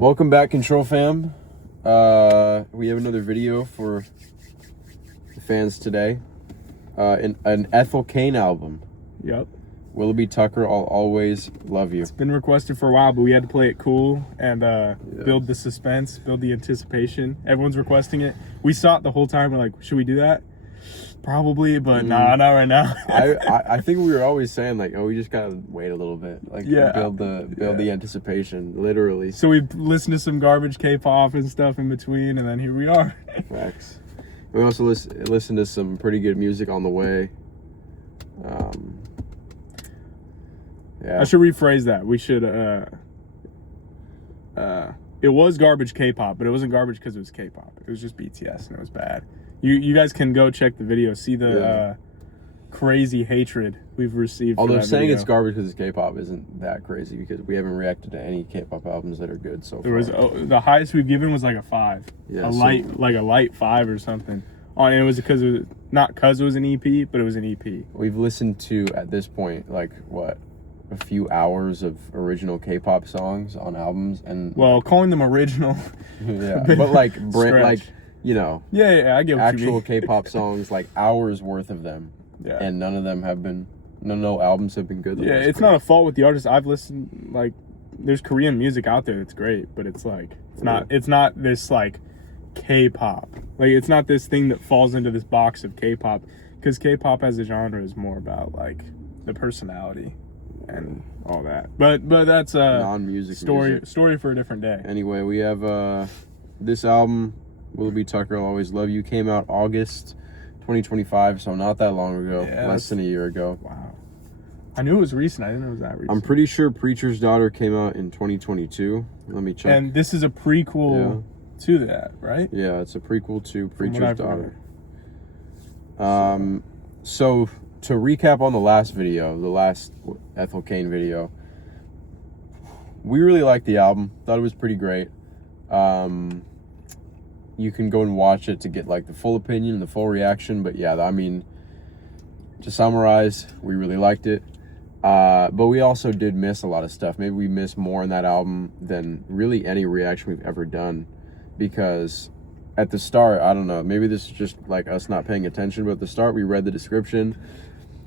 Welcome back, CTRL Fam. We have another video for the fans today. An Ethel Cain album. Yep. Willoughby Tucker, I'll always love you. It's been requested for a while, but we had to play it cool and build the suspense, build the anticipation. Everyone's requesting it. We saw it the whole time. We're like, should we do that? Probably, but nah, not right now. I think we were always saying like, oh, we just gotta wait a little bit, like build the anticipation, literally. So we listened to some garbage K-pop and stuff in between, and then here we are. Facts. We also listened to some pretty good music on the way. Yeah. I should rephrase that. We should. It was garbage K-pop, but it wasn't garbage because it was K-pop. It was just BTS, and it was bad. You guys can go check the video, see the crazy hatred we've received. Although saying it's garbage because it's K-pop isn't that crazy, because we haven't reacted to any K-pop albums that are good so far. There was the highest we've given was like a 5, yeah, a light 5 or something. And it was because it was not because it was an EP, but it was an EP. We've listened to at this point like what, a few hours of original K-pop songs on albums, and calling them original, yeah, but like you know, yeah, I get what actual you mean. K-pop songs, like hours worth of them, and none of them have been, no albums have been good. Yeah, it's not a fault with the artist. I've listened, like, there's Korean music out there that's great, but it's like it's not this like K-pop. Like, it's not this thing that falls into this box of K-pop, because K-pop as a genre is more about like the personality and all that. But that's a non-music story for a different day. Anyway, we have this album, Willoughby Tucker, I'll Always Love You, came out August 2025, so not that long ago, less than a year ago. Wow. I knew it was recent. I didn't know it was that recent. I'm pretty sure Preacher's Daughter came out in 2022. Let me check. And this is a prequel to that, right? Yeah, it's a prequel to Preacher's Daughter. So to recap on the last video, the last Ethel Cain video, we really liked the album. Thought it was pretty great. You can go and watch it to get like the full opinion and the full reaction. But yeah, I mean, to summarize, we really liked it. But we also did miss a lot of stuff. Maybe we missed more in that album than really any reaction we've ever done. Because at the start, I don't know, maybe this is just like us not paying attention, but at the start we read the description,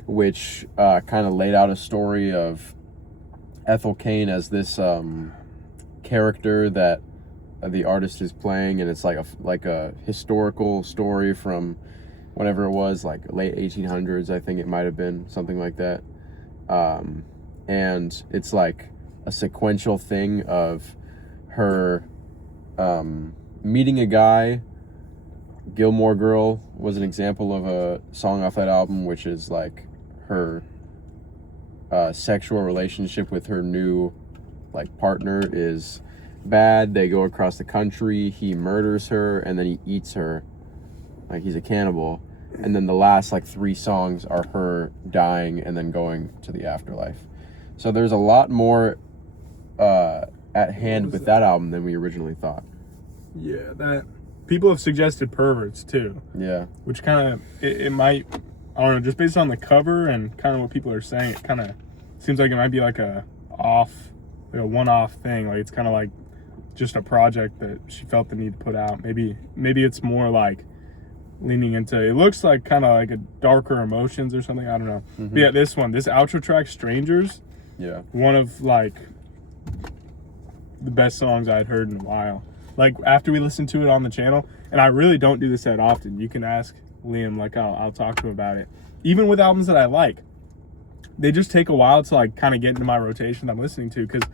which kind of laid out a story of Ethel Cain as this character that the artist is playing, and it's like a historical story from whatever it was, like late 1800s, I think it might have been, something like that. And it's like a sequential thing of her meeting a guy. Gilmore Girl was an example of a song off that album, which is like her sexual relationship with her new like partner is bad. They go across the country, he murders her, and then he eats her, like he's a cannibal. And then the last like 3 songs are her dying and then going to the afterlife. So there's a lot more at hand with that album than we originally thought. Yeah, that people have suggested Perverts too. Yeah, which kind of it might, I don't know, just based on the cover and kind of what people are saying, it kind of seems like it might be like a one-off thing. Like it's kind of like just a project that she felt the need to put out. Maybe it's more like leaning into, it looks like kind of like a darker emotions or something, I don't know. But yeah, this outro track, Strangers, one of like the best songs I'd heard in a while. Like after we listened to it on the channel, and I really don't do this that often, you can ask Liam, like I'll talk to him about it. Even with albums that I like, they just take a while to like kind of get into my rotation that I'm listening to, because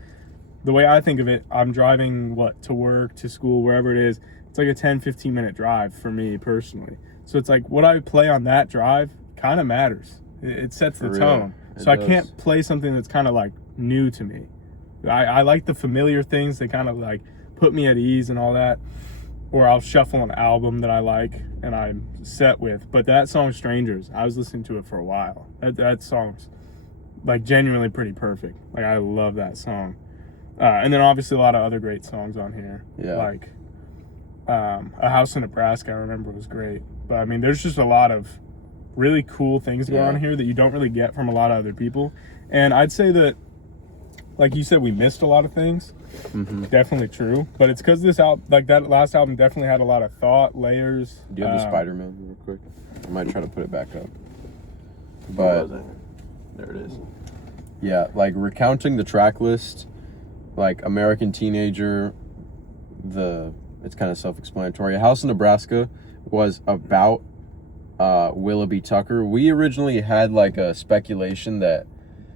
the way I think of it, I'm driving to work, to school, wherever it is. It's like a 10-15 minute drive for me personally. So it's like what I play on that drive kind of matters. It sets the tone. So I can't play something that's kind of like new to me. I like the familiar things that kind of like put me at ease and all that. Or I'll shuffle an album that I like and I'm set with. But that song, Strangers, I was listening to it for a while. That song's like genuinely pretty perfect. Like I love that song. And then obviously a lot of other great songs on here. Yeah. Like A House in Nebraska, I remember, was great. But I mean, there's just a lot of really cool things going on here that you don't really get from a lot of other people. And I'd say that like you said, we missed a lot of things. Mm-hmm. Definitely true. But it's because this album, like that last album, definitely had a lot of thought, layers. Do you have the Spider-Man real quick? I might try to put it back up. Where But was it? There it is. yeah, like recounting the track list, like American Teenager, it's kind of self-explanatory. House in Nebraska was about Willoughby Tucker. We originally had like a speculation that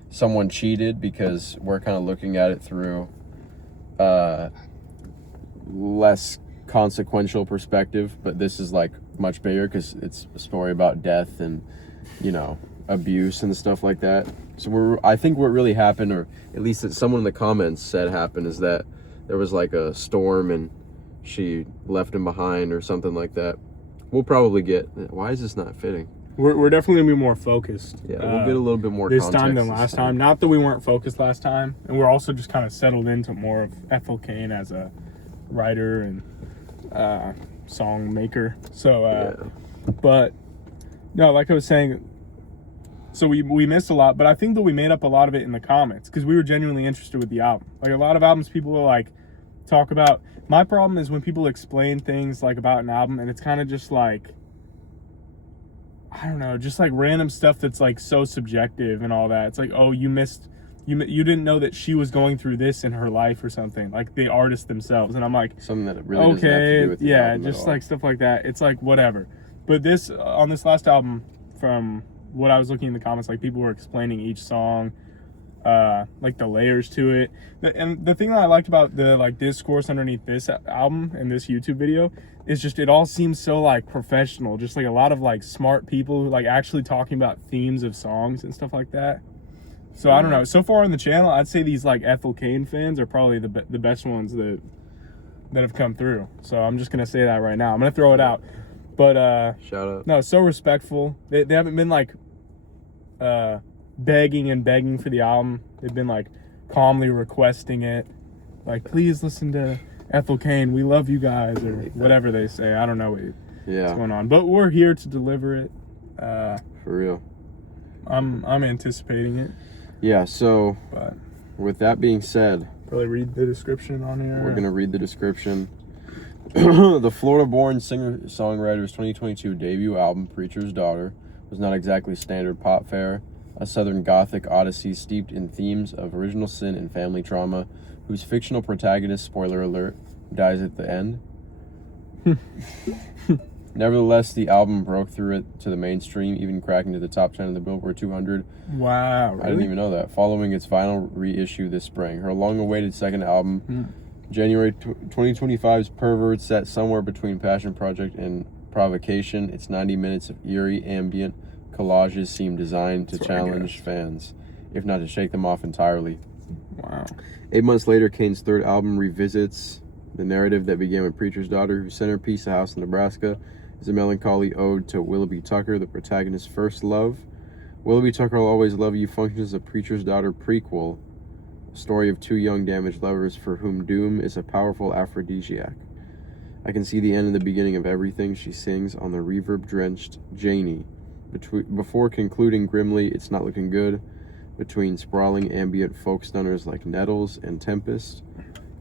someone cheated because we're kind of looking at it through less consequential perspective, but this is like much bigger because it's a story about death and, you know, abuse and stuff like that. So I think what really happened, or at least that someone in the comments said happened, is that there was like a storm and she left him behind or something like that. We'll probably get, why is this not fitting? We're definitely gonna be more focused. Yeah, we'll get a little bit more this context time than last time. Not that we weren't focused last time, and we're also just kind of settled into more of Ethel Cain as a writer and song maker. So, but no, like I was saying, so we missed a lot, but I think that we made up a lot of it in the comments because we were genuinely interested with the album. Like a lot of albums, people will like talk about. My problem is when people explain things like about an album, and it's kind of just like, I don't know, just like random stuff that's like so subjective and all that. It's like, oh, you didn't know that she was going through this in her life or something, like the artist themselves. And I'm like, something that really doesn't have to do with the album just at all. like stuff like that. It's like whatever. But this on this last album, from what I was looking in the comments, like people were explaining each song, like the layers to it. And the thing that I liked about the like discourse underneath this album and this YouTube video is just it all seems so like professional, just like a lot of like smart people who like actually talking about themes of songs and stuff like that. So I don't know. So far on the channel, I'd say these like Ethel Cain fans are probably the best ones that have come through. So I'm just gonna say that right now. I'm gonna throw it out. But shout out. no, so respectful. They haven't been like begging for the album. They've been like calmly requesting it, like please listen to Ethel Cain, we love you guys, or whatever they say. I don't know what's going on, but we're here to deliver it. For real. I'm anticipating it. Yeah, so But with that being said, probably read the description on here. we're going to read the description. The Florida-born singer-songwriter's 2022 debut album, Preacher's Daughter, was not exactly standard pop fare. A Southern Gothic odyssey steeped in themes of original sin and family trauma, whose fictional protagonist, spoiler alert, dies at the end. Nevertheless, the album broke through it to the mainstream, even cracking to the top 10 of the Billboard 200. Wow, really? I didn't even know that. Following its final reissue this spring. Her long-awaited second album, January 2025's Pervert, set somewhere between Passion Project and Provocation. Its 90 minutes of eerie, ambient collages seem designed to challenge fans, if not to shake them off entirely. Wow. 8 months later, Cain's third album revisits the narrative that began with Preacher's Daughter, whose centerpiece, A House in Nebraska, is a melancholy ode to Willoughby Tucker, the protagonist's first love. Willoughby Tucker Will Always Love You functions as a Preacher's Daughter prequel, a story of two young damaged lovers for whom doom is a powerful aphrodisiac. I can see the end and the beginning of everything, she sings on the reverb-drenched Janie, before concluding grimly, it's not looking good. Between sprawling ambient folk stunners like Nettles and Tempest,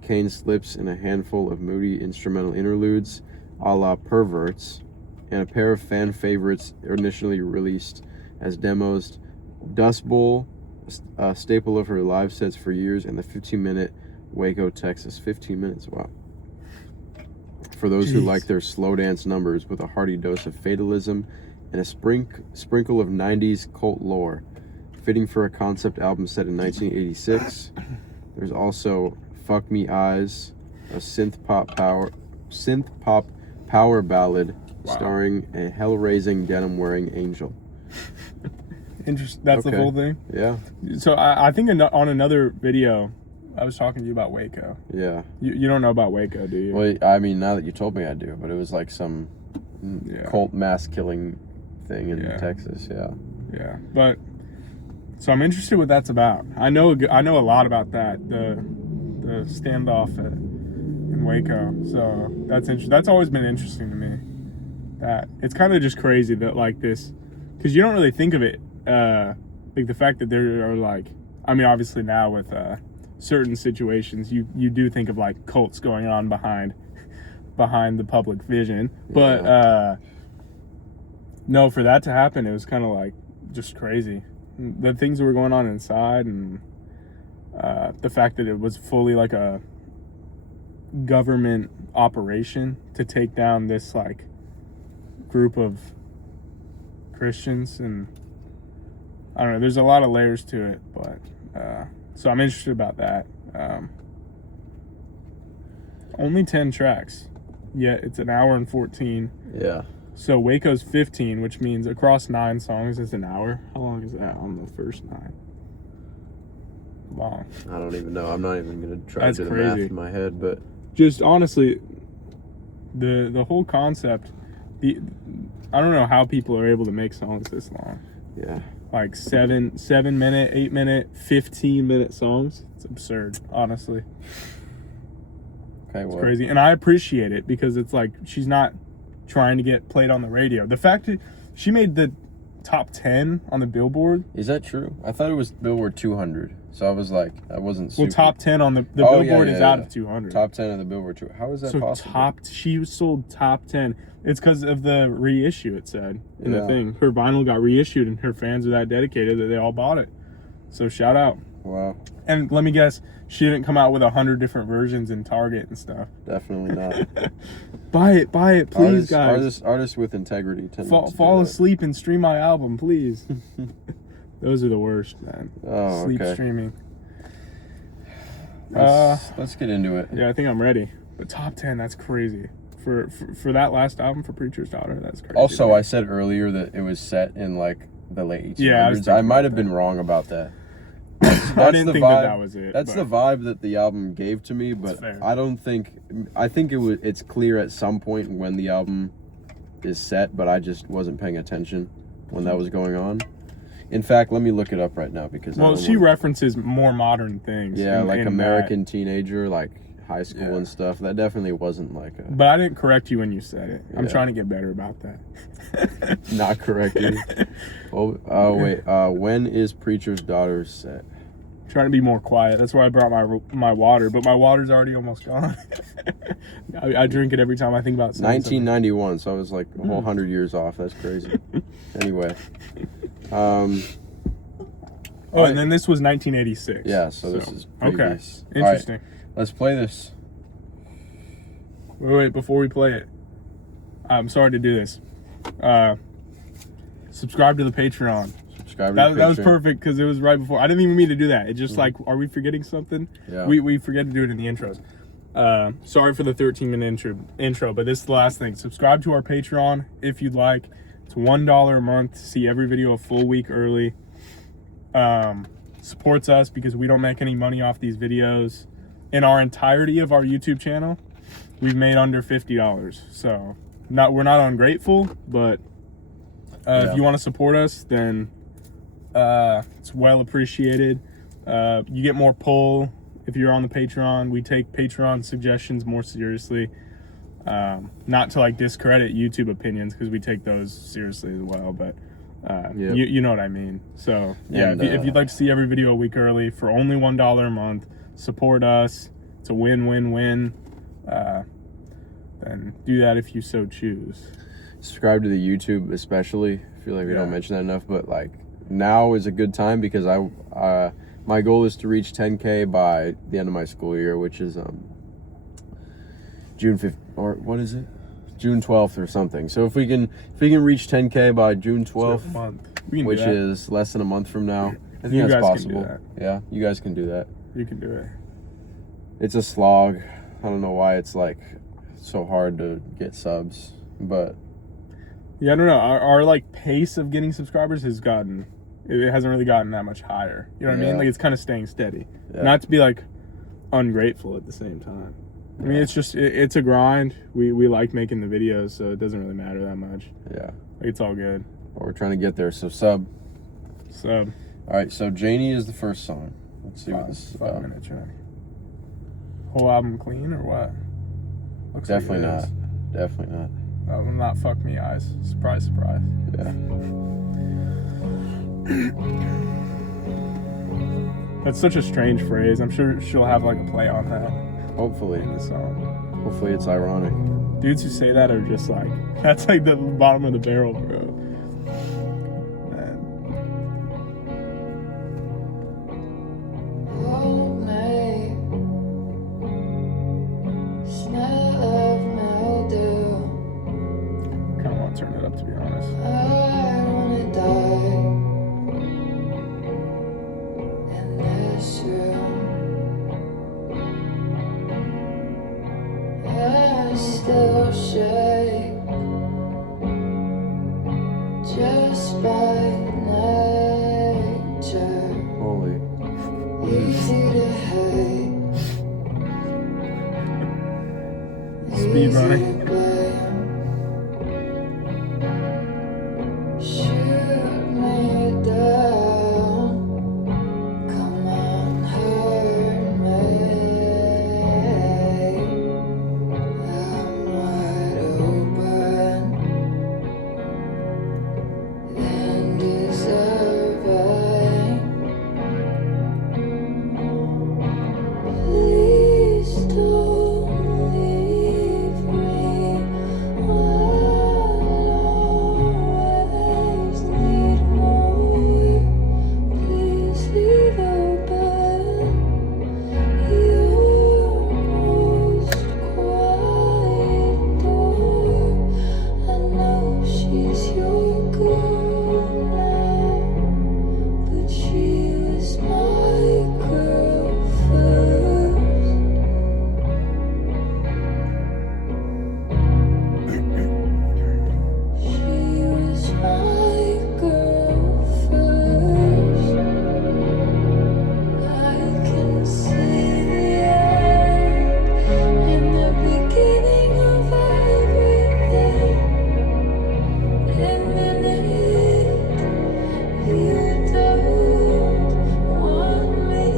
Cain slips in a handful of moody instrumental interludes, a la Perverts, and a pair of fan favorites initially released as demos, Dust Bowl, a staple of her live sets for years, and the 15-minute Waco, Texas. 15 minutes, wow. For those who like their slow dance numbers with a hearty dose of fatalism and a sprinkle of 90s cult lore, fitting for a concept album set in 1986. There's also Fuck Me Eyes, a synth pop power ballad starring a hell-raising denim-wearing angel. Interesting. That's the full thing? Yeah. So I think on another video, I was talking to you about Waco. Yeah. You don't know about Waco, do you? Well, I mean, now that you told me, I do, but it was like some cult mass killing thing in Texas. Yeah, but so I'm interested what that's about. I know a lot about that, the standoff in Waco. So that's always been interesting to me. That it's kind of just crazy that like this, because you don't really think of it, like the fact that there are like, I mean, obviously now with certain situations, you do think of like cults going on behind the public vision. But no, for that to happen, it was kind of like just crazy. The things that were going on inside, and the fact that it was fully like a government operation to take down this like group of Christians, and I don't know, there's a lot of layers to it, but so I'm interested about that. Only 10 tracks, yet it's an hour and 14. Yeah. So Waco's 15, which means across 9 songs is an hour. How long is that on the first 9? Long. I don't even know. I'm not even gonna try That's to do the crazy. math in my head, but Just honestly, the whole concept, I don't know how people are able to make songs this long. yeah. Like 7 minute, 8 minute, 15-minute songs. It's absurd, honestly. Okay, It's well, crazy. And I appreciate it because it's like she's not trying to get played on the radio. The fact that she made the top 10 on the Billboard. is that true? I thought it was Billboard 200. So I was like, I wasn't super. Well, top 10 on the Oh, yeah, Billboard yeah, is out yeah. of 200. Top 10 of the Billboard 200. How is that So possible? she sold top 10. It's because of the reissue, it said in the Yeah. thing. Her vinyl got reissued and her fans are that dedicated that they all bought it. So shout out. Wow, And let me guess, she didn't come out with 100 different versions in Target and stuff. definitely not. Buy it, please, guys. Artists with integrity tend to Fall do that. asleep and stream my album, please. Those are the worst, man. Oh, Sleep okay. streaming. Let's get into it. Yeah, I think I'm ready. But top 10, that's crazy. For that last album, for Preacher's Daughter, that's crazy. Also, dude. I said earlier that it was set in like the late 1800s. Yeah, I was I thinking might about have been that. wrong about that. I didn't the think vibe, that was it. That's but the vibe that the album gave to me, but fair. I don't think. I think it's clear at some point when the album is set, but I just wasn't paying attention when that was going on. In fact, let me look it up right now because I Well, don't she wanna- references more modern things. yeah, in- like in American Teenager, like high school Yeah. and stuff. That definitely wasn't like a that. But I didn't correct you when you said it. I'm Yeah. trying to get better about that. not corrected. Oh wait, when is Preacher's Daughter set? Trying to be more quiet. That's why I brought my water, but my water's already almost gone. I drink it every time I think about something. 1991, so I was like a whole 100 years off. That's crazy. Anyway, Oh, and then this was 1986. yeah, so this is okay. previous. Interesting. All right, let's play this. Wait, before we play it, I'm sorry to do this. Subscribe to the Patreon. Subscribe to That was Patreon. perfect because it was right before. I didn't even mean to do that. It just like, are we forgetting something? Yeah. We forget to do it in the intros. Sorry for the 13-minute intro, but this is the last thing. Subscribe to our Patreon if you'd like. It's $1 a month to see every video a full week early. Supports us because we don't make any money off these videos. In our entirety of our YouTube channel, we've made under $50. So we're not ungrateful, but if you want to support us, then it's well appreciated. You get more pull if you're on the Patreon. We take Patreon suggestions more seriously. Not to like discredit YouTube opinions because we take those seriously as well, but Yep. you know what I mean. So yeah, And, if you'd like to see every video a week early for only $1 a month, support us. It's a win-win-win. Then do that if you so choose. Subscribe to the YouTube, especially. I feel like we Yeah. don't mention that enough, but like now is a good time because my goal is to reach 10K by the end of my school year, which is June 5th, or what is it? June 12th or something. So if we can reach 10K by June 12th, Month. We can do which that. is less than a month from now, I think You that's guys can do possible. Yeah, you guys can do that. You can do it. It's a slog. I don't know why it's like so hard to get subs, but Yeah, I don't know. Our like pace of getting subscribers has gotten. It hasn't really gotten that much higher. You know what I mean? Yeah. Like it's kind of staying steady. Yeah. Not to be like ungrateful at the same time. I mean, Yeah. it's just it's a grind. We like making the videos, so it doesn't really matter that much. yeah, Like, it's all good. but we're trying to get there. So sub. So All right, so Janie is the first song. Let's see what this is 5 about. minutes, right? Whole album clean or what? Looks like Definitely it not. is. Definitely not. Will not fuck me eyes. Surprise, surprise. Yeah. That's such a strange phrase. I'm sure she'll have like a play on that Hopefully. in the song. Hopefully it's ironic. Dudes who say that are just like, that's like the bottom of the barrel, bro. Man. Hold me, smell of mildew. Kind of want to turn it up, to be honest. I wanna die in this room. I still shake just by nature. Holy. Easy to hate, Speed easy running. to blame. Shoot me down, come on, hurt me. I'm wide open and deserving. Please don't leave me. I'll always need more. Please leave open your most quiet door. I know she's your girl now, but she was my girl first. She was my girl first. I can see the end in the beginning of everything. And then you don't want me,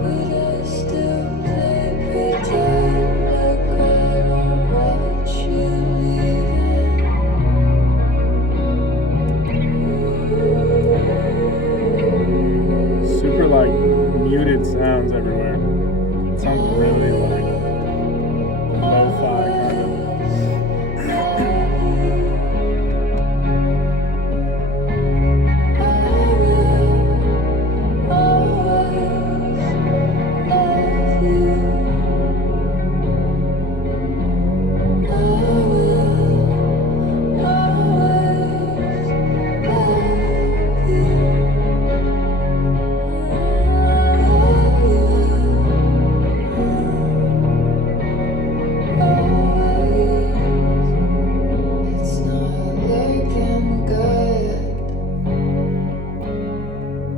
but I still play pretend like I don't want you leaving. Super like muted sounds everywhere. It sounds really like lo-fi kind of. It's not looking good,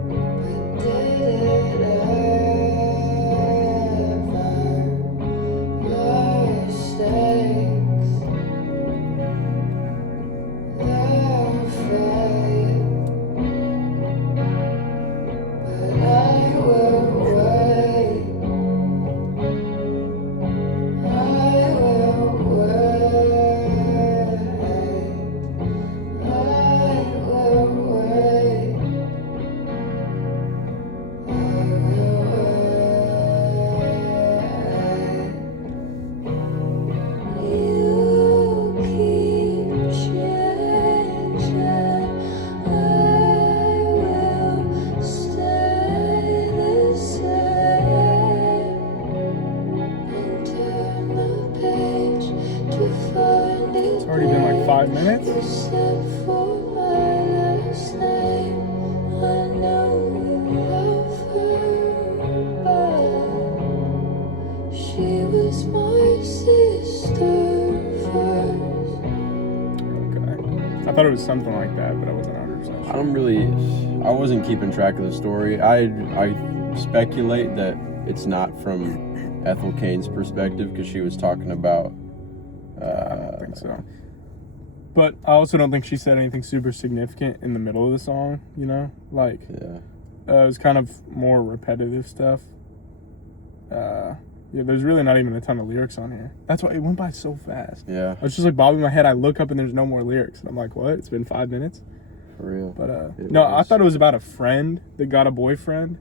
but did it ever lower stakes? They're fake, but I will wait. I will wait. I will wait. I will wait. You keep changing. I will stay the same. And turn the page to find it. It's already been like 5 minutes. You said for my last name. I know you love her, but she was my sister first. Okay. I thought it was something like that, but I wasn't 100% sure. I wasn't keeping track of the story. I speculate that it's not from Ethel Cain's perspective because she was talking about. I don't think so. But I also don't think she said anything super significant in the middle of the song, you know? Like, Yeah. it was kind of more repetitive stuff. Yeah, there's really not even a ton of lyrics on here. That's why it went by so fast. Yeah. I was just like bobbing my head. I look up and there's no more lyrics. And I'm like, what? It's been 5 minutes? For real. But It no, I was. thought it was about a friend that got a boyfriend.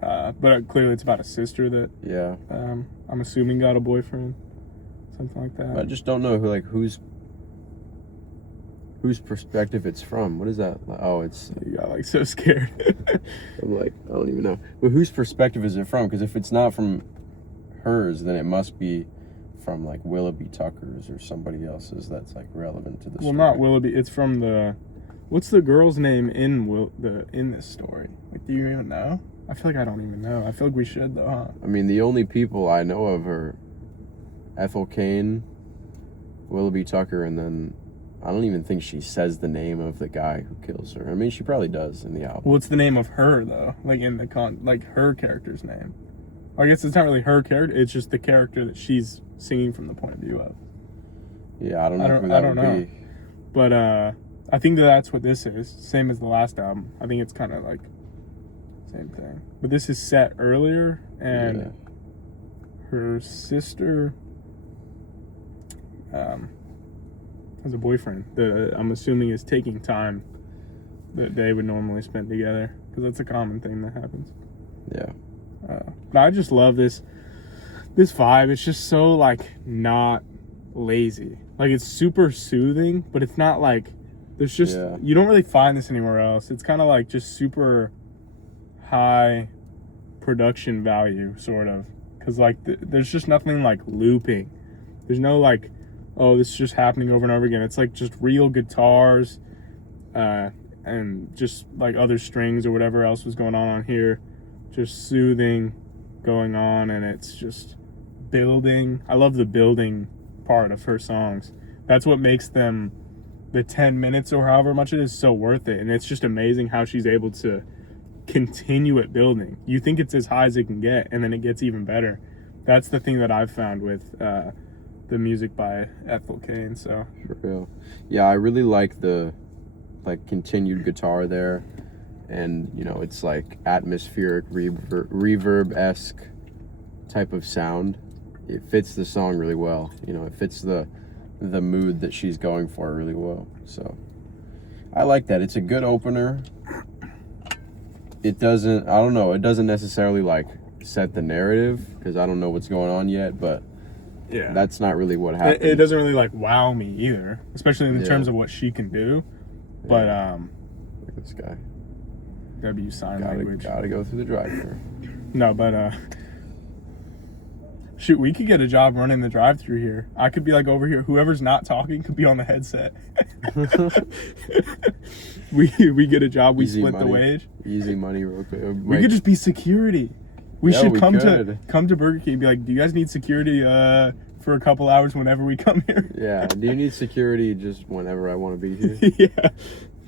But clearly it's about a sister that Yeah. I'm assuming got a boyfriend, something like that. I just don't know whose perspective it's from. What is that? Oh, it's. You got like so scared. I'm like, I don't even know. But whose perspective is it from? Because if it's not from hers, then it must be from like Willoughby Tucker's or somebody else's that's like relevant to the Well, story. not Willoughby. It's from what's the girl's name in this story? Like, do you even know? I feel like I don't even know. I feel like we should though, huh? I mean, the only people I know of are Ethel Cain, Willoughby Tucker, and then I don't even think she says the name of the guy who kills her. I mean, she probably does in the album. What's the name of her though? Like in the like her character's name. I guess it's not really her character. It's just the character that she's singing from the point of view of. Yeah, I don't know who that would be. But I think that's what this is. Same as the last album. I think it's kind of like same thing. But this is set earlier, and her sister has a boyfriend that I'm assuming is taking time that they would normally spend together, because that's a common thing that happens. Yeah. But I just love this vibe. It's just so like not lazy. Like, it's super soothing, but it's not like there's just you don't really find this anywhere else. It's kind of like just super high production value, sort of, because like there's just nothing like looping. There's no like, oh, this is just happening over and over again. It's like just real guitars and just like other strings or whatever else was going on here, just soothing going on, and it's just building. I love the building part of her songs. That's what makes them, the 10 minutes or however much it is, so worth it. And it's just amazing how she's able to continue it building. You think it's as high as it can get, and then it gets even better. That's the thing that I've found with the music by Ethel Cain. So For real. Yeah, I really like the continued guitar there, and it's like atmospheric reverb-esque type of sound. It fits the song really well. It fits the mood that she's going for really well. So I like that. It's a good opener. It doesn't necessarily like set the narrative, because I don't know what's going on yet, but yeah, that's not really what happens. It doesn't really like wow me either, especially in terms of what she can do. But Look at this guy. gotta use sign language. Gotta go through the drive-thru. No, but shoot, we could get a job running the drive-thru here. I could be like over here. Whoever's not talking could be on the headset. we get a job. We Easy split money. the wage. Easy money real quick. We could just be security. We Yeah, should we come could. to Burger King and be like, do you guys need security for a couple hours whenever we come here? Yeah. Do you need security just whenever I want to be here? Yeah.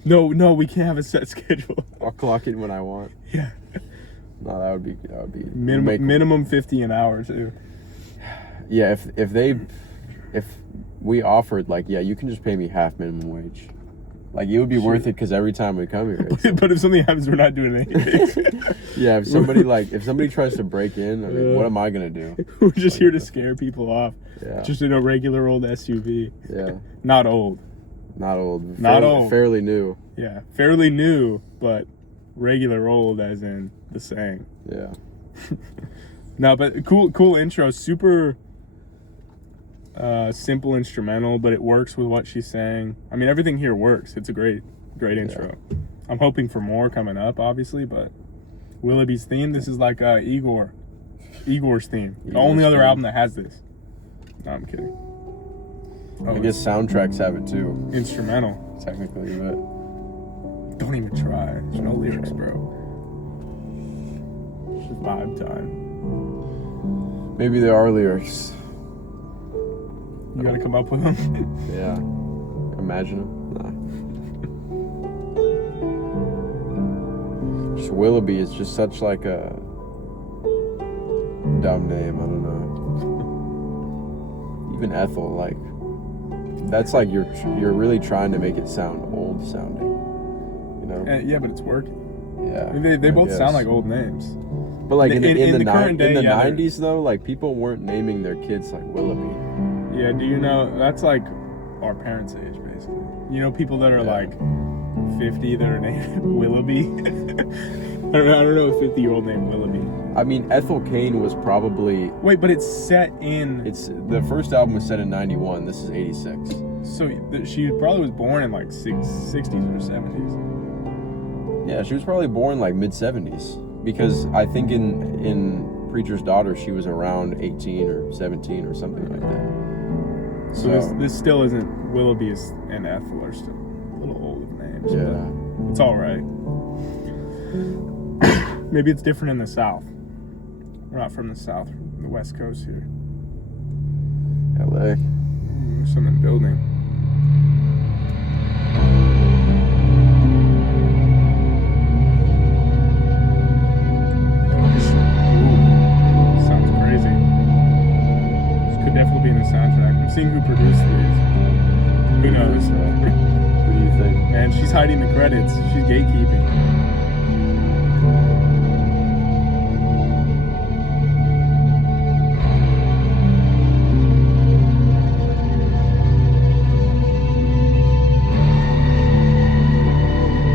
No, we can't have a set schedule. I'll clock in when I want. Yeah. No, that would be Minimum 50 an hour too. Yeah, if we offered like, yeah, you can just pay me half minimum wage. Like, it would be worth it, because every time we come here. But if something happens, we're not doing anything. Yeah, if somebody tries to break in, I mean, what am I gonna do? We're just here to scare people off. Yeah. Just in a regular old SUV. Yeah. Not old. Not old. Not old. Fairly new. Yeah. Fairly new, but regular old as in the saying. Yeah. No, but cool intro. Super simple instrumental, but it works with what she's saying. I mean, everything here works. It's a great intro. I'm hoping for more coming up, obviously, but Willoughby's theme, this is like Igor's theme. The only other album that has this. No, I'm kidding. I guess soundtracks have it too, Instrumental. technically, but Don't even try. There's no lyrics, bro. It's just vibe time. maybe there are lyrics. You gotta come up with them. Yeah. Imagine them. Nah. Just Willoughby is just such like a dumb name. I don't know. Even Ethel, like, that's like you're really trying to make it sound old sounding. Yeah, but it's working. Yeah. They I both guess. sound like old names. But like in the current day, 90s though, like, people weren't naming their kids like Willoughby. Yeah, do you know, that's like our parents' age, basically. You know, people that are like 50 that are named Willoughby. I don't know a 50-year-old named Willoughby. I mean, Ethel Cain was probably. Wait, but it's set in. It's the first album was set in '91. This is '86. So she probably was born in like 60s or 70s. Yeah, she was probably born like mid '70s because I think in Preacher's Daughter she was around 18 or 17 or something like that. So this still isn't. Willoughby and Ethel are still a little old of names. Yeah. But it's all right. Maybe it's different in the South. We're not from the South, from the West Coast here. LA. There's something building. Ooh, sounds crazy. This could definitely be in the soundtrack. I'm seeing who produced these. Who knows? What do you think? Man, she's hiding the credits. She's gatekeeping.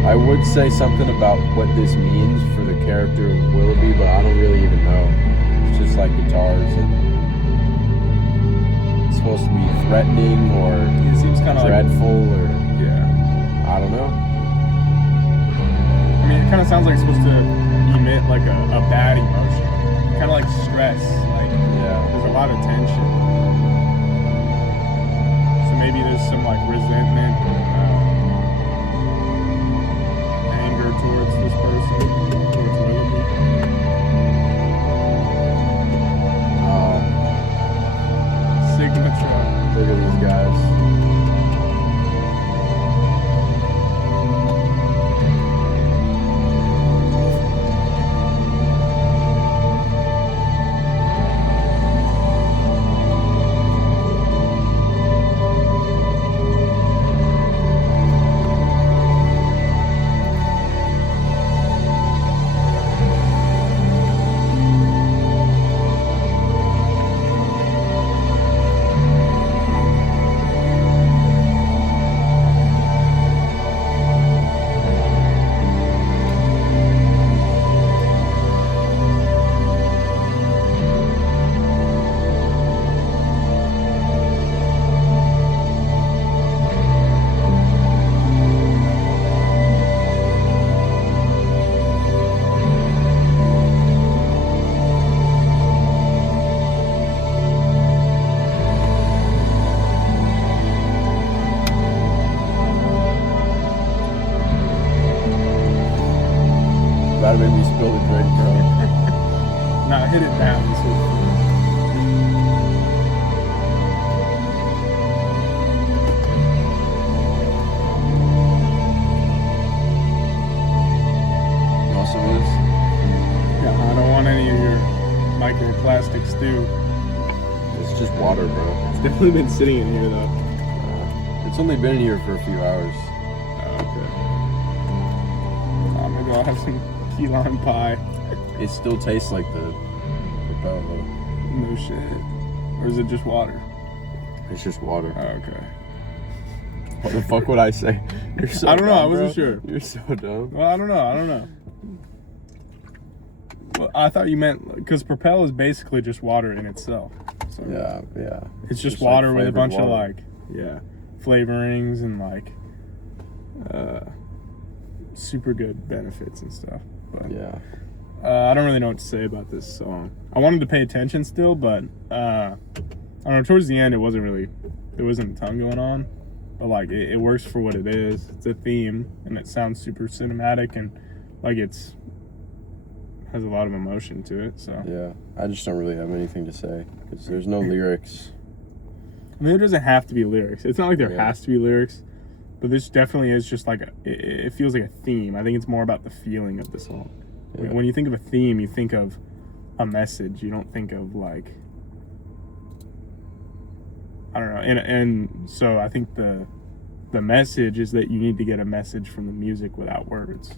I would say something about what this means for the character of Willoughby, but I don't really even know. It's just like guitars, and it's supposed to be threatening or It seems kind of dreadful or yeah. I don't know. I mean, it kind of sounds like it's supposed to emit like a bad emotion, kind of like stress. Like Yeah. there's a lot of tension. So maybe there's some like resentment, anger towards this person, towards Willoughby. Signature. Look at these guys. That made me spill the drink, bro. Nah, hit it down. This was You want some of this? yeah, I don't want any of your microplastic stew. It's just water, bro. It's definitely been sitting in here though. It's only been in here for a few hours. Okay. Maybe I'll have some key lime pie. It still tastes like the Propel, though. No shit. Or is it just water? It's just water. Okay. What the fuck would I say? You're so I don't know, dumb, I wasn't bro. sure. You're so dumb. Well, I don't know. Well, I thought you meant because Propel is basically just water in itself. So Yeah. it's just like water with a flavored bunch of water. flavorings and super good benefits and stuff. But Yeah. I don't really know what to say about this song. I wanted to pay attention still, but I don't know. Towards the end, there wasn't a ton going on, but like it works for what it is. It's a theme, and it sounds super cinematic and like has a lot of emotion to it. So Yeah. I just don't really have anything to say because there's no lyrics. I mean, there doesn't have to be lyrics. It's not like there Yeah. has to be lyrics, but this definitely is just like it feels like a theme. I think it's more about the feeling of the song. Yeah. When you think of a theme, you think of a message. You don't think of like, I don't know. And so I think the message is that you need to get a message from the music without words.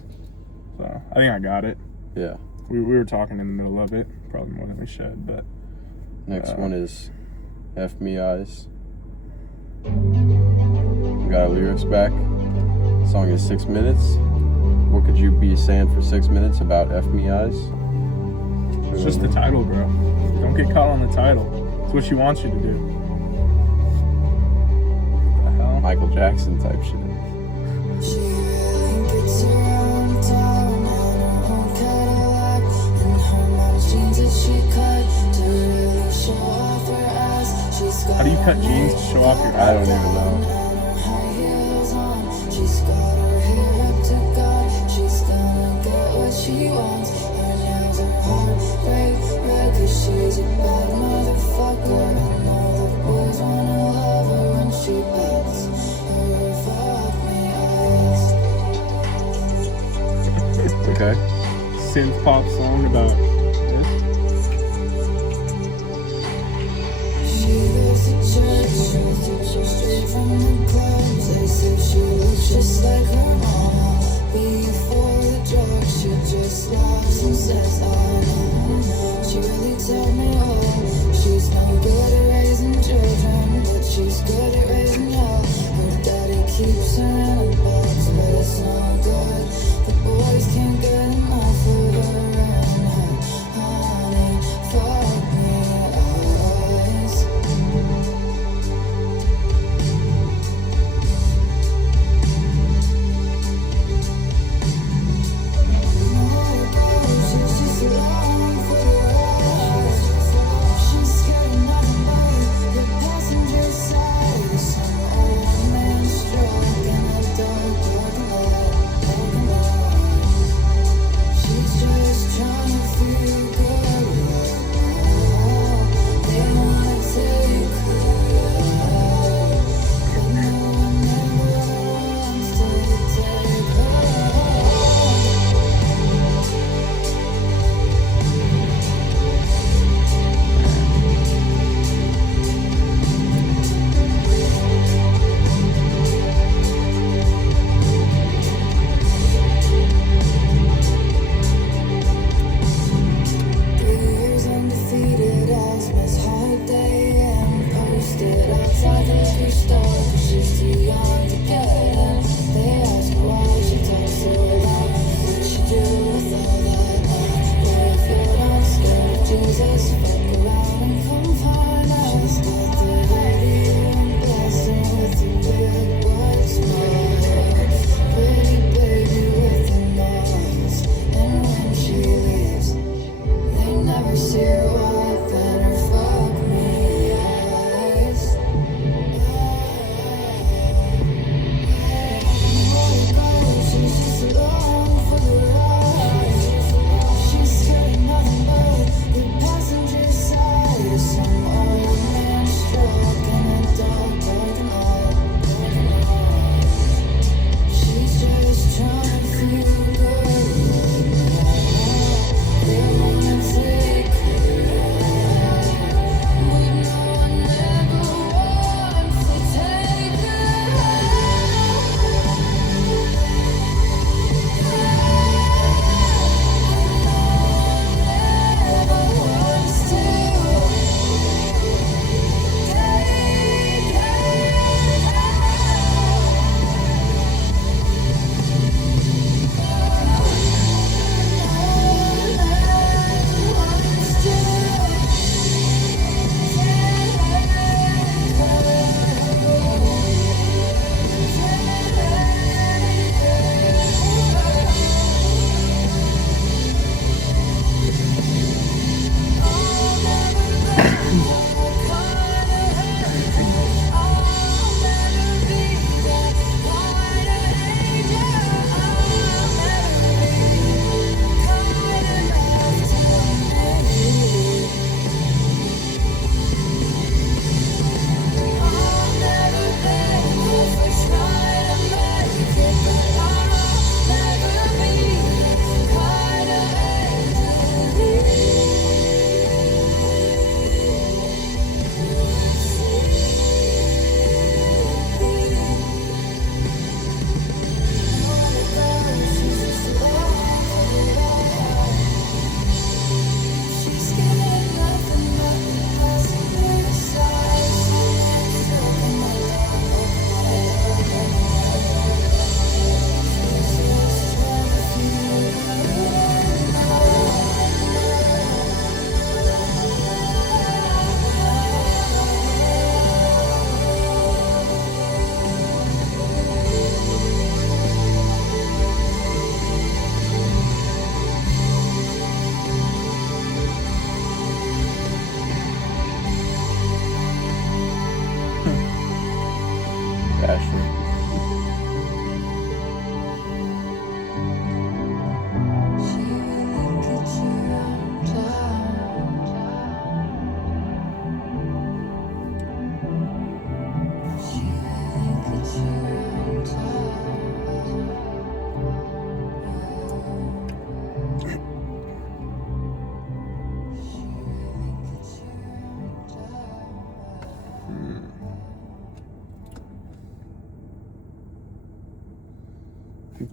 So I think I got it. Yeah. We were talking in the middle of it, probably more than we should, but Next one is F Me Eyes. We got our lyrics back. The song is 6 minutes. What could you be saying for 6 minutes about F Me Eyes? It's just the title, bro. Don't get caught on the title. It's what she wants you to do. The hell? Michael Jackson type shit. She really gets around town in her own Cadillac, and her mom's jeans that she cut to really show off her ass. She's got How do you cut jeans to show off your I don't ass? even know. her high heels on. She's got her hair up to God. She's gonna get what she wants. Her nails are heartbreak red, 'cause she's a bad motherfucker, and all the boys wanna love her when she bets her fuck me eyes. Okay. Synth pop song about this. She goes to church straight from the clubs. They say she looks just like her mama. Before the drugs, she just laughs and says, "Oh no." She really told me, oh, she's no good at raising children, but she's good at raising hell. Her daddy keeps her in a box, but it's no good. The boys can't get enough of her and her. Honey, fuck me eyes. She's just along for the ride. She's scared of nothing but the passenger side. Some old man struck in a dark parking lot. She's just trying to feel good right now. They wanna take her, but no one ever wants to take her. Years undefeated as Miss Holiday and posted outside the liquor store 'cause she's too young to get in. They ask her why she talks so loud. What'd she do with all that now? Well, if you're not scared of Jesus, fuck around and come find out. She's got the radio and blasting with a big white smile. Pretty baby with the miles, and when she leaves, they never see her wife and her fuck me eyes. She's just along for the ride. She's scared of nothing but the passenger side of some old man struck in a dark parking lot. She's just trying to feel good right now. They wanna take her,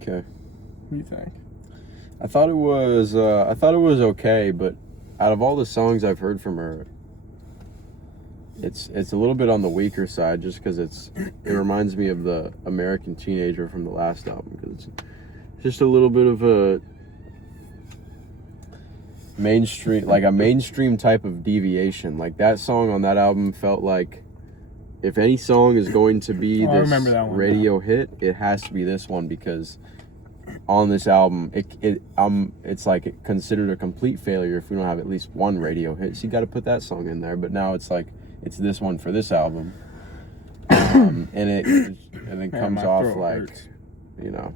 Okay. What do you think? I thought it was okay, but out of all the songs I've heard from her, it's a little bit on the weaker side, just because it reminds me of the American Teenager from the last album, because it's just a little bit of a mainstream type of deviation. Like, that song on that album felt like, if any song is going to be this radio hit, it has to be this one, because on this album, it's like it considered a complete failure if we don't have at least one radio hit. So you got to put that song in there. But now it's like it's this one for this album, and it comes off like hurts. You know,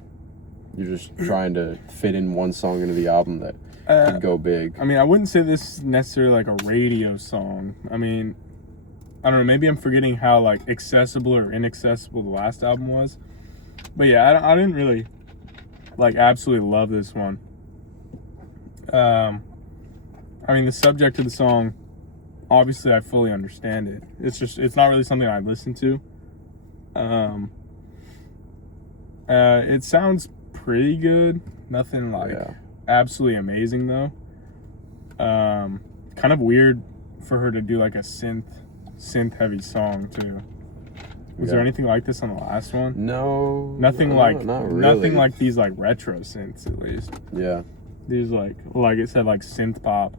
you're just trying to fit in one song into the album that could go big. I mean, I wouldn't say this is necessarily like a radio song. I mean, I don't know. Maybe I'm forgetting how like accessible or inaccessible the last album was. But yeah, I didn't really like absolutely love this one. I mean, the subject of the song, obviously I fully understand it. It's not really something I listen to. It sounds pretty good. Nothing like absolutely amazing though. Kind of weird for her to do like a synth heavy song too. Was there anything like this on the last one? No. Nothing not really. Nothing like these like retro synths at least. Yeah. These like it said like synth pop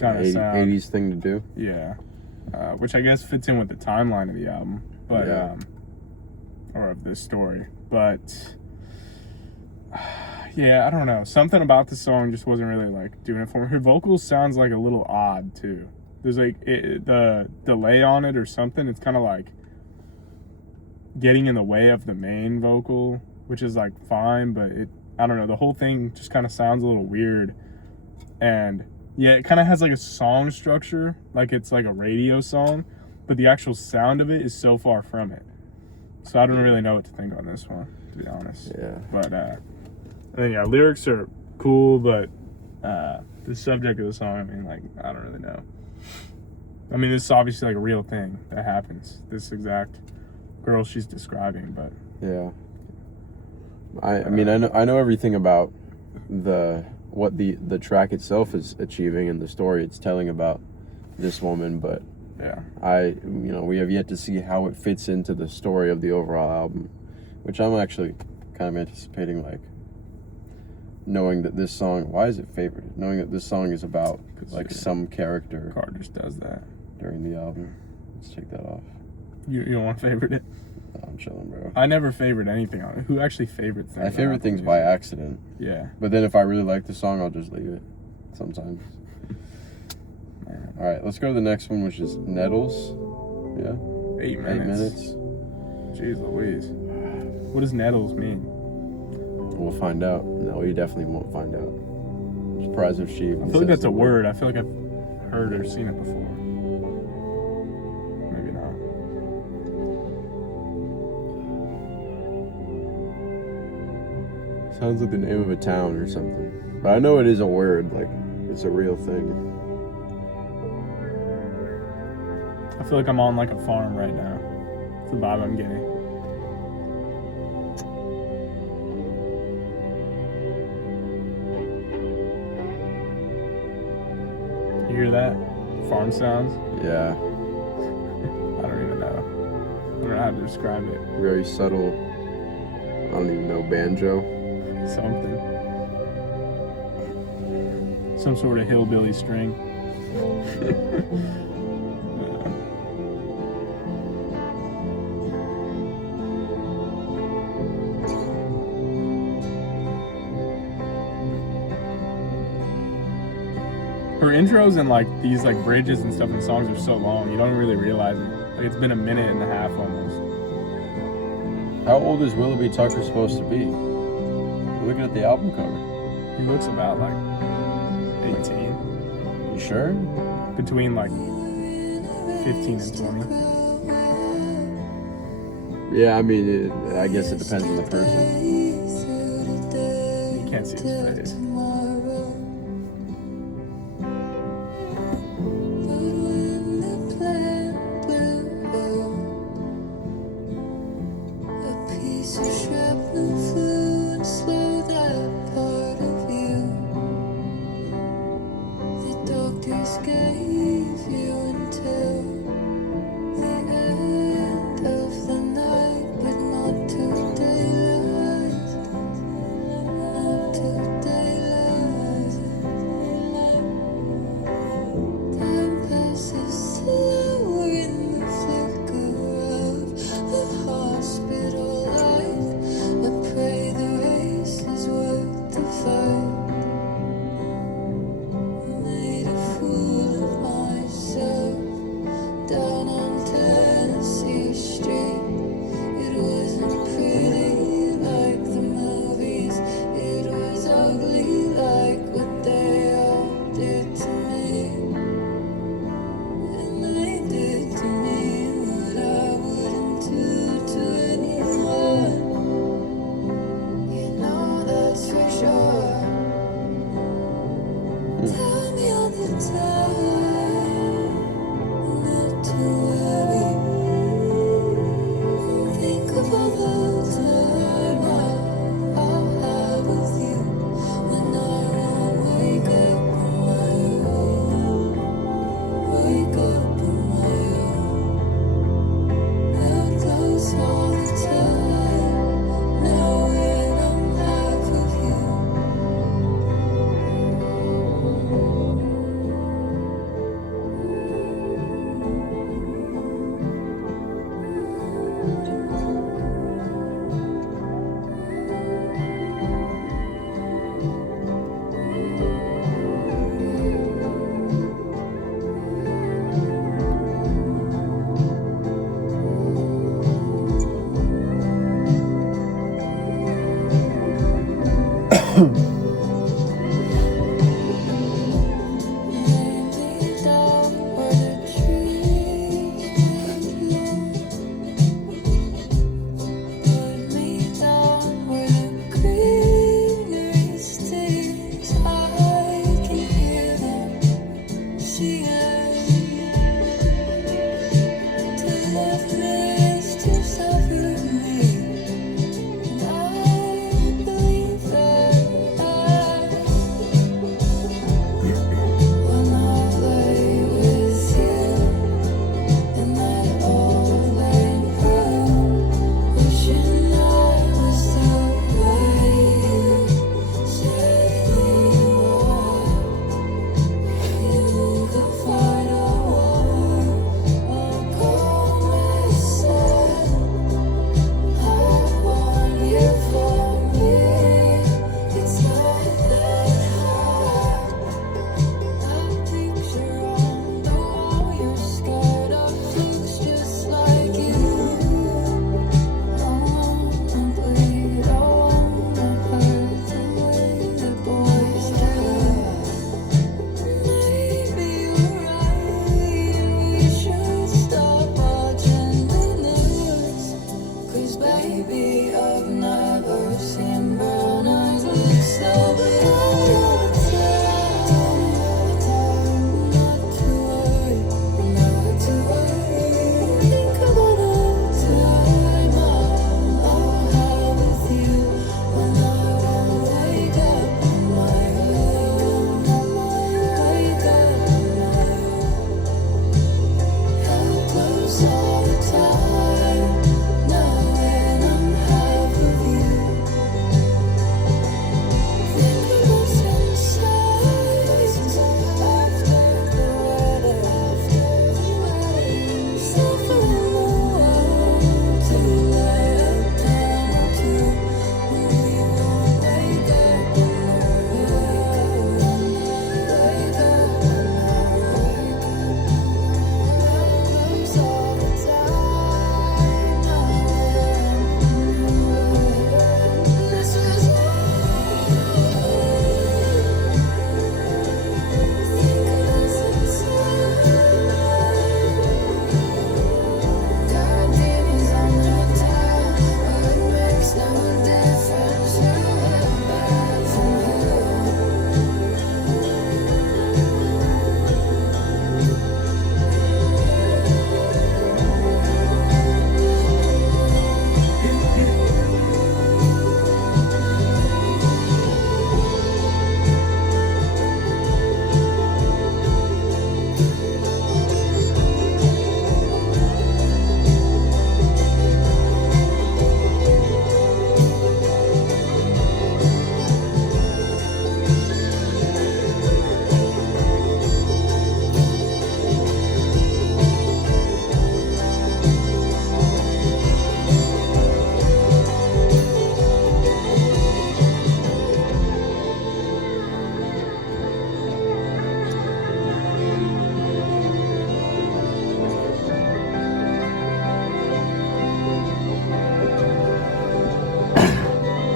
kind of sound. 80s thing to do. Yeah. Which I guess fits in with the timeline of the album, but or of this story. But yeah, I don't know. Something about the song just wasn't really like doing it for me. Her vocals sounds like a little odd too. There's like the delay on it or something. It's kind of like getting in the way of the main vocal, which is like fine, but I don't know, the whole thing just kind of sounds a little weird. And yeah, it kind of has like a song structure, like it's like a radio song, but the actual sound of it is so far from it. So I don't really know what to think on this one, to be honest. Yeah. But I think lyrics are cool, but the subject of the song, I mean, like, I don't really know. I mean, this is obviously like a real thing that happens, this exact girl she's describing, but yeah, I mean, I know everything about what the track itself is achieving and the story it's telling about this woman, but yeah, we have yet to see how it fits into the story of the overall album, which I'm actually kind of anticipating, like knowing that this song, why is it favorited? Knowing that this song is about like some character. Car just does that during the album. Let's take that off. You don't want to favorite it? No, I'm chilling, bro. I never favorite anything on it. Who actually favorites things? I favorite things by accident. Yeah. But then if I really like the song, I'll just leave it sometimes. All right, let's go to the next one, which is Nettles. Yeah. 8 minutes. Jeez Louise. What does Nettles mean? We'll find out. No, we definitely won't find out. I'm surprised if she even I feel like that's a word. I feel like I've heard or seen it before. Maybe not. Sounds like the name of a town or something. But I know it is a word, like it's a real thing. I feel like I'm on like a farm right now. It's the vibe I'm getting. You hear that? Farm sounds? Yeah. I don't even know. I don't know how to describe it. Very subtle. I don't even know, banjo. Something. Some sort of hillbilly string. Her intros and like these like bridges and stuff in songs are so long, you don't really realize it. Like it's been a minute and a half almost. How old is Willoughby Tucker supposed to be? We're looking at the album cover. He looks about like 18. You sure? Between like 15 and 20. Yeah, I mean, I guess it depends on the person. You can't see his face. Piece of shrapnel flew the end. To love me is to suffer me. And I believe that when I lay with you and that old lane home, wishing I was the way you say you are. You could fight a war or call me sad. I want you for me. It's not that hard. That picture on the wall, you're scared of looks just like you. I wanna bleed, I wanna hurt the way that boys do. Maybe you're right, and we should stop watching the news. 'Cause baby, I've never seen brown eyes look so blue. Not to worry, not to worry. Think about the time I'll have with you when I won't wake up on my own. Wake up on my own. How close all the time, knowing I'm half of you. Think of us inside after the wedding. Suffer in the world to lay a down or two. We won't wake up on our own. Wake up on our own. Close all the time, knowing this was think of us inside. Got demons on the town, but it makes no difference who are bad from who.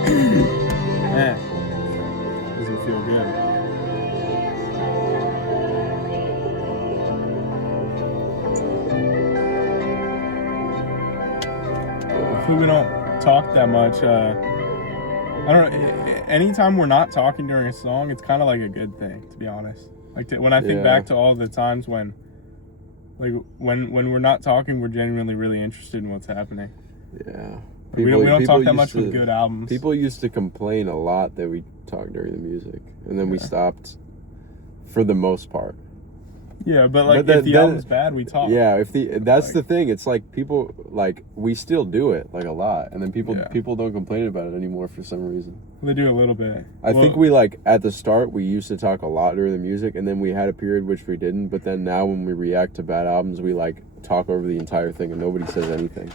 Man, doesn't feel good. Hopefully we don't talk that much. I don't know. Anytime we're not talking during a song, it's kind of like a good thing, to be honest. Like when I think Yeah. back to all the times when, like when we're not talking, we're genuinely really interested in what's happening. Yeah. We don't talk that used much with to- good albums. People used to complain a lot that we talked during the music, and then we stopped for the most part. Yeah, but like But if the then- album's bad, we talk. Yeah, that's Like- the thing. It's like people like we still do it like a lot, and then people Yeah. don't complain about it anymore for some reason. They do a little bit. I think we like at the start we used to talk a lot during the music, and then we had a period which we didn't. But then now when we react to bad albums, we like talk over the entire thing, and nobody says anything.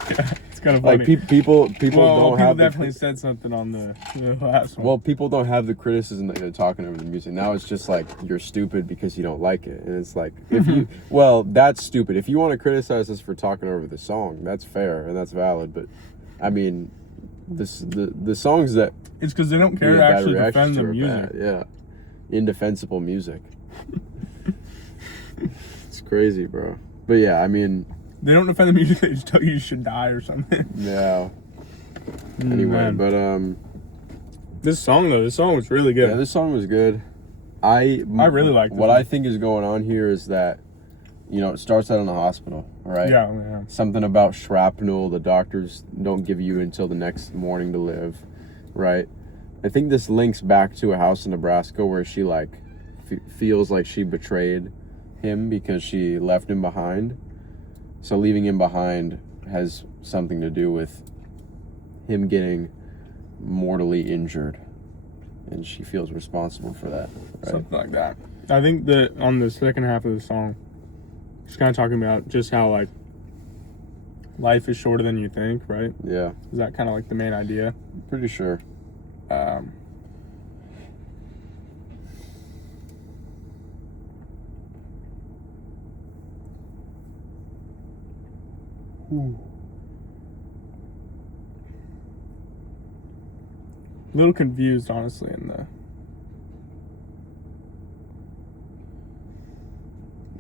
It's kind of funny. Like people well, don't people have definitely said something on the last one. well, people don't have the criticism that you're talking over the music. Now it's just like you're stupid because you don't like it, and it's like if you well, that's stupid. If you want to criticize us for talking over the song, that's fair and that's valid. But I mean, the songs that It's because they don't we care get to bad actually reactions defend the to are music. bad. Yeah, indefensible music. It's crazy, bro. But yeah, I mean, They don't defend the music. They just tell you should die or something. yeah. Anyway, Man. but This song was really good. yeah, this song was good. I really like this what one. I think is going on here is that, it starts out in the hospital, right? Yeah. Something about shrapnel, the doctors don't give you until the next morning to live, right? I think this links back to a house in Nebraska where she feels like she betrayed him because she left him behind. So leaving him behind has something to do with him getting mortally injured, and she feels responsible for that, right? Something like that. I think that on the second half of the song, she's kind of talking about just how like life is shorter than you think, right? Yeah, Is that kind of like the main idea? pretty sure. A little confused, honestly, in the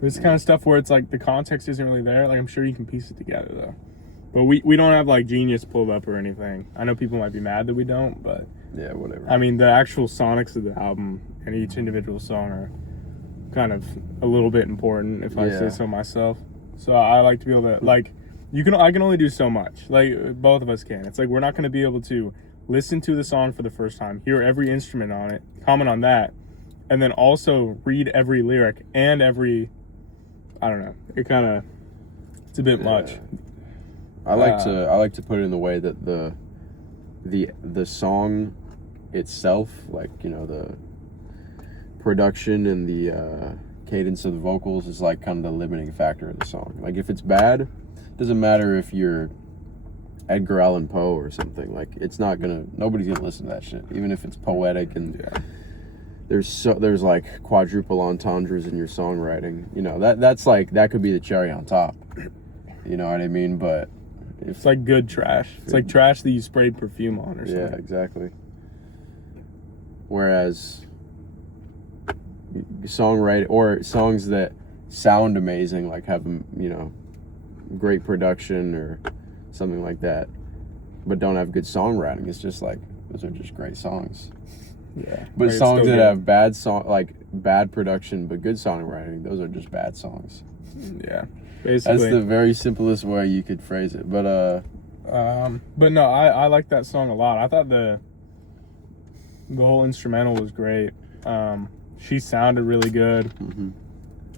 this kind of stuff where it's like the context isn't really there. Like I'm sure you can piece it together though, but we don't have like Genius pulled up or anything. I know people might be mad that we don't, but Yeah, whatever. I mean the actual sonics of the album and each individual song are kind of a little bit important, if I say so myself. So I like to be able to like I can only do so much. Like both of us can. It's like we're not going to be able to listen to the song for the first time, hear every instrument on it, comment on that, and then also read every lyric and every, I don't know. It's a bit much. I like to put it in the way that the song itself, like, the production and the cadence of the vocals is like kind of the limiting factor of the song. Like if it's bad, it doesn't matter if you're Edgar Allan Poe or something. Like nobody's gonna listen to that shit, even if it's poetic and there's like quadruple entendres in your songwriting. That could be the cherry on top. You know what I mean? But It's like good trash. It's like trash that you sprayed perfume on or something. Yeah, exactly. Whereas songwriting or songs that sound amazing, like have, great production or something like that, but don't have good songwriting, it's just like, those are just great songs. Yeah. But Like, songs that good. have bad production but good songwriting, those are just bad songs. Yeah. Basically. That's the very simplest way you could phrase it. But no, I like that song a lot. I thought the whole instrumental was great. She sounded really good. mm-hmm.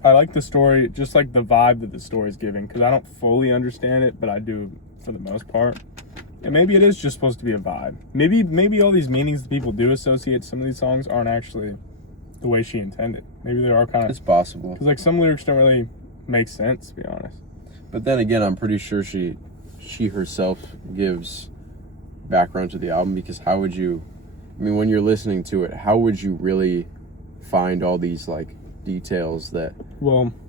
I like the story, just like the vibe that the story's giving, because I don't fully understand it, but I do for the most part. And maybe it is just supposed to be a vibe. Maybe all these meanings that people do associate some of these songs aren't actually the way she intended. Maybe they are kind of... It's possible. Because like some lyrics don't really make sense, to be honest. But then again, I'm pretty sure she herself gives background to the album, because how would you... when you're listening to it, how would you really find all these, details that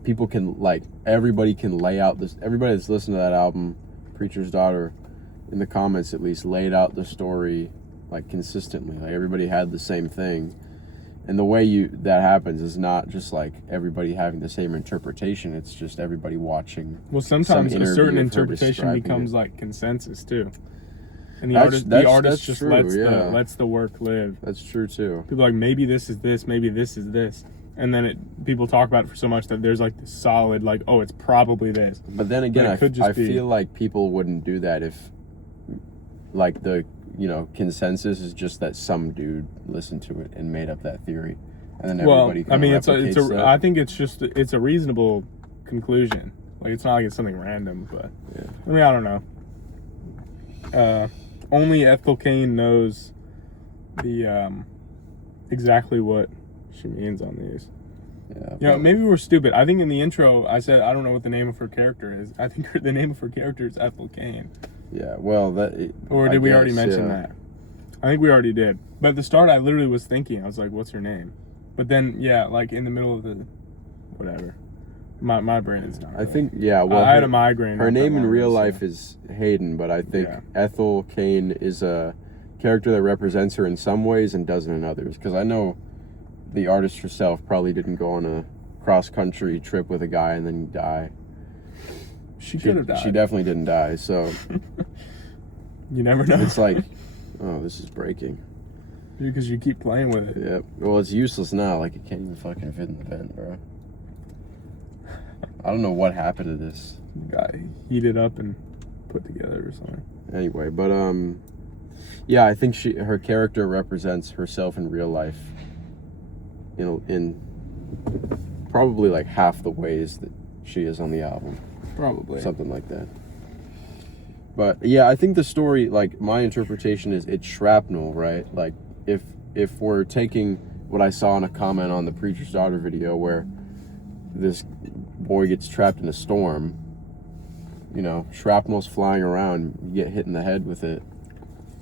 people can, everybody can lay out this... Everybody that's listened to that album, Preacher's Daughter, in the comments at least, laid out the story, consistently. Everybody had the same thing. And the way that happens is not just, everybody having the same interpretation. It's just everybody watching. Well, sometimes some a certain interview of her interpretation describing becomes, it. Consensus, too. And the That's artist just true, lets the work live. That's true, too. People are like, maybe this is this, maybe this is this. And then people talk about it for so much that there's, this solid, it's probably this. But then again, I feel like people wouldn't do that if, the consensus is just that some dude listened to it and made up that theory, and then everybody replicates that. I think it's a reasonable conclusion. It's not like it's something random, but I don't know. Only Ethel Cain knows the exactly what she means on these. Yeah. Maybe we're stupid. I think in the intro I said I don't know what the name of her character is. I think the name of her character is Ethel Cain. Yeah, well, Or did we already mention that? I think we already did. But at the start, I literally was thinking, I was like, what's her name? But then, in the middle of the, whatever. My brain is not. I think, well, I had a migraine. Her name in real life is Hayden, but I think Ethel Cain is a character that represents her in some ways and doesn't in others. Because I know the artist herself probably didn't go on a cross-country trip with a guy and then die. She could have died. She definitely didn't die, so... You never know. It's like, oh, this is breaking. Because you keep playing with it. Yep. Well, it's useless now. Like, it can't even fucking fit in the vent, bro. I don't know what happened to this. Got heated up and put together or something. Anyway, but yeah, I think her character represents herself in real life. You know, in probably like half the ways that she is on the album. Probably. Something like that. But yeah, I think the story, like, my interpretation is it's shrapnel, right? Like, if we're taking what I saw in a comment on the Preacher's Daughter video where this boy gets trapped in a storm, you know, shrapnel's flying around, you get hit in the head with it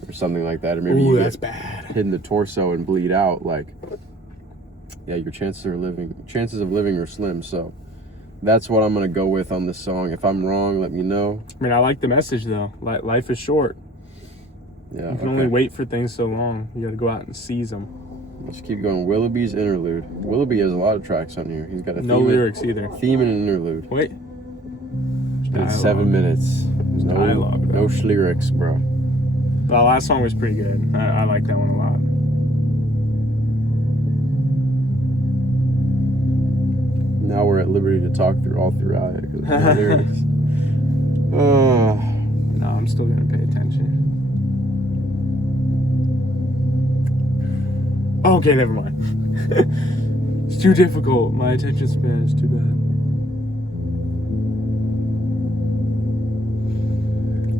or something like that, or maybe you that's get bad. hit in the torso and bleed out, like, yeah, your chances of living are slim. So that's what I'm gonna go with on this song. If I'm wrong, let me know. I mean, I like the message though. Life is short. Yeah, You can only wait for things so long. You gotta go out and seize them. Let's keep going. Willoughby's interlude. Willoughby has a lot of tracks on here. He's got a No lyrics either. theme and an interlude. Wait. It's 7 minutes. There's no Dialogue, no lyrics, bro. The last song was pretty good. I like that one a lot. Now we're at liberty to talk throughout it because there's no lyrics. No, I'm still gonna pay attention. Okay, never mind. It's too difficult. My attention span is too bad.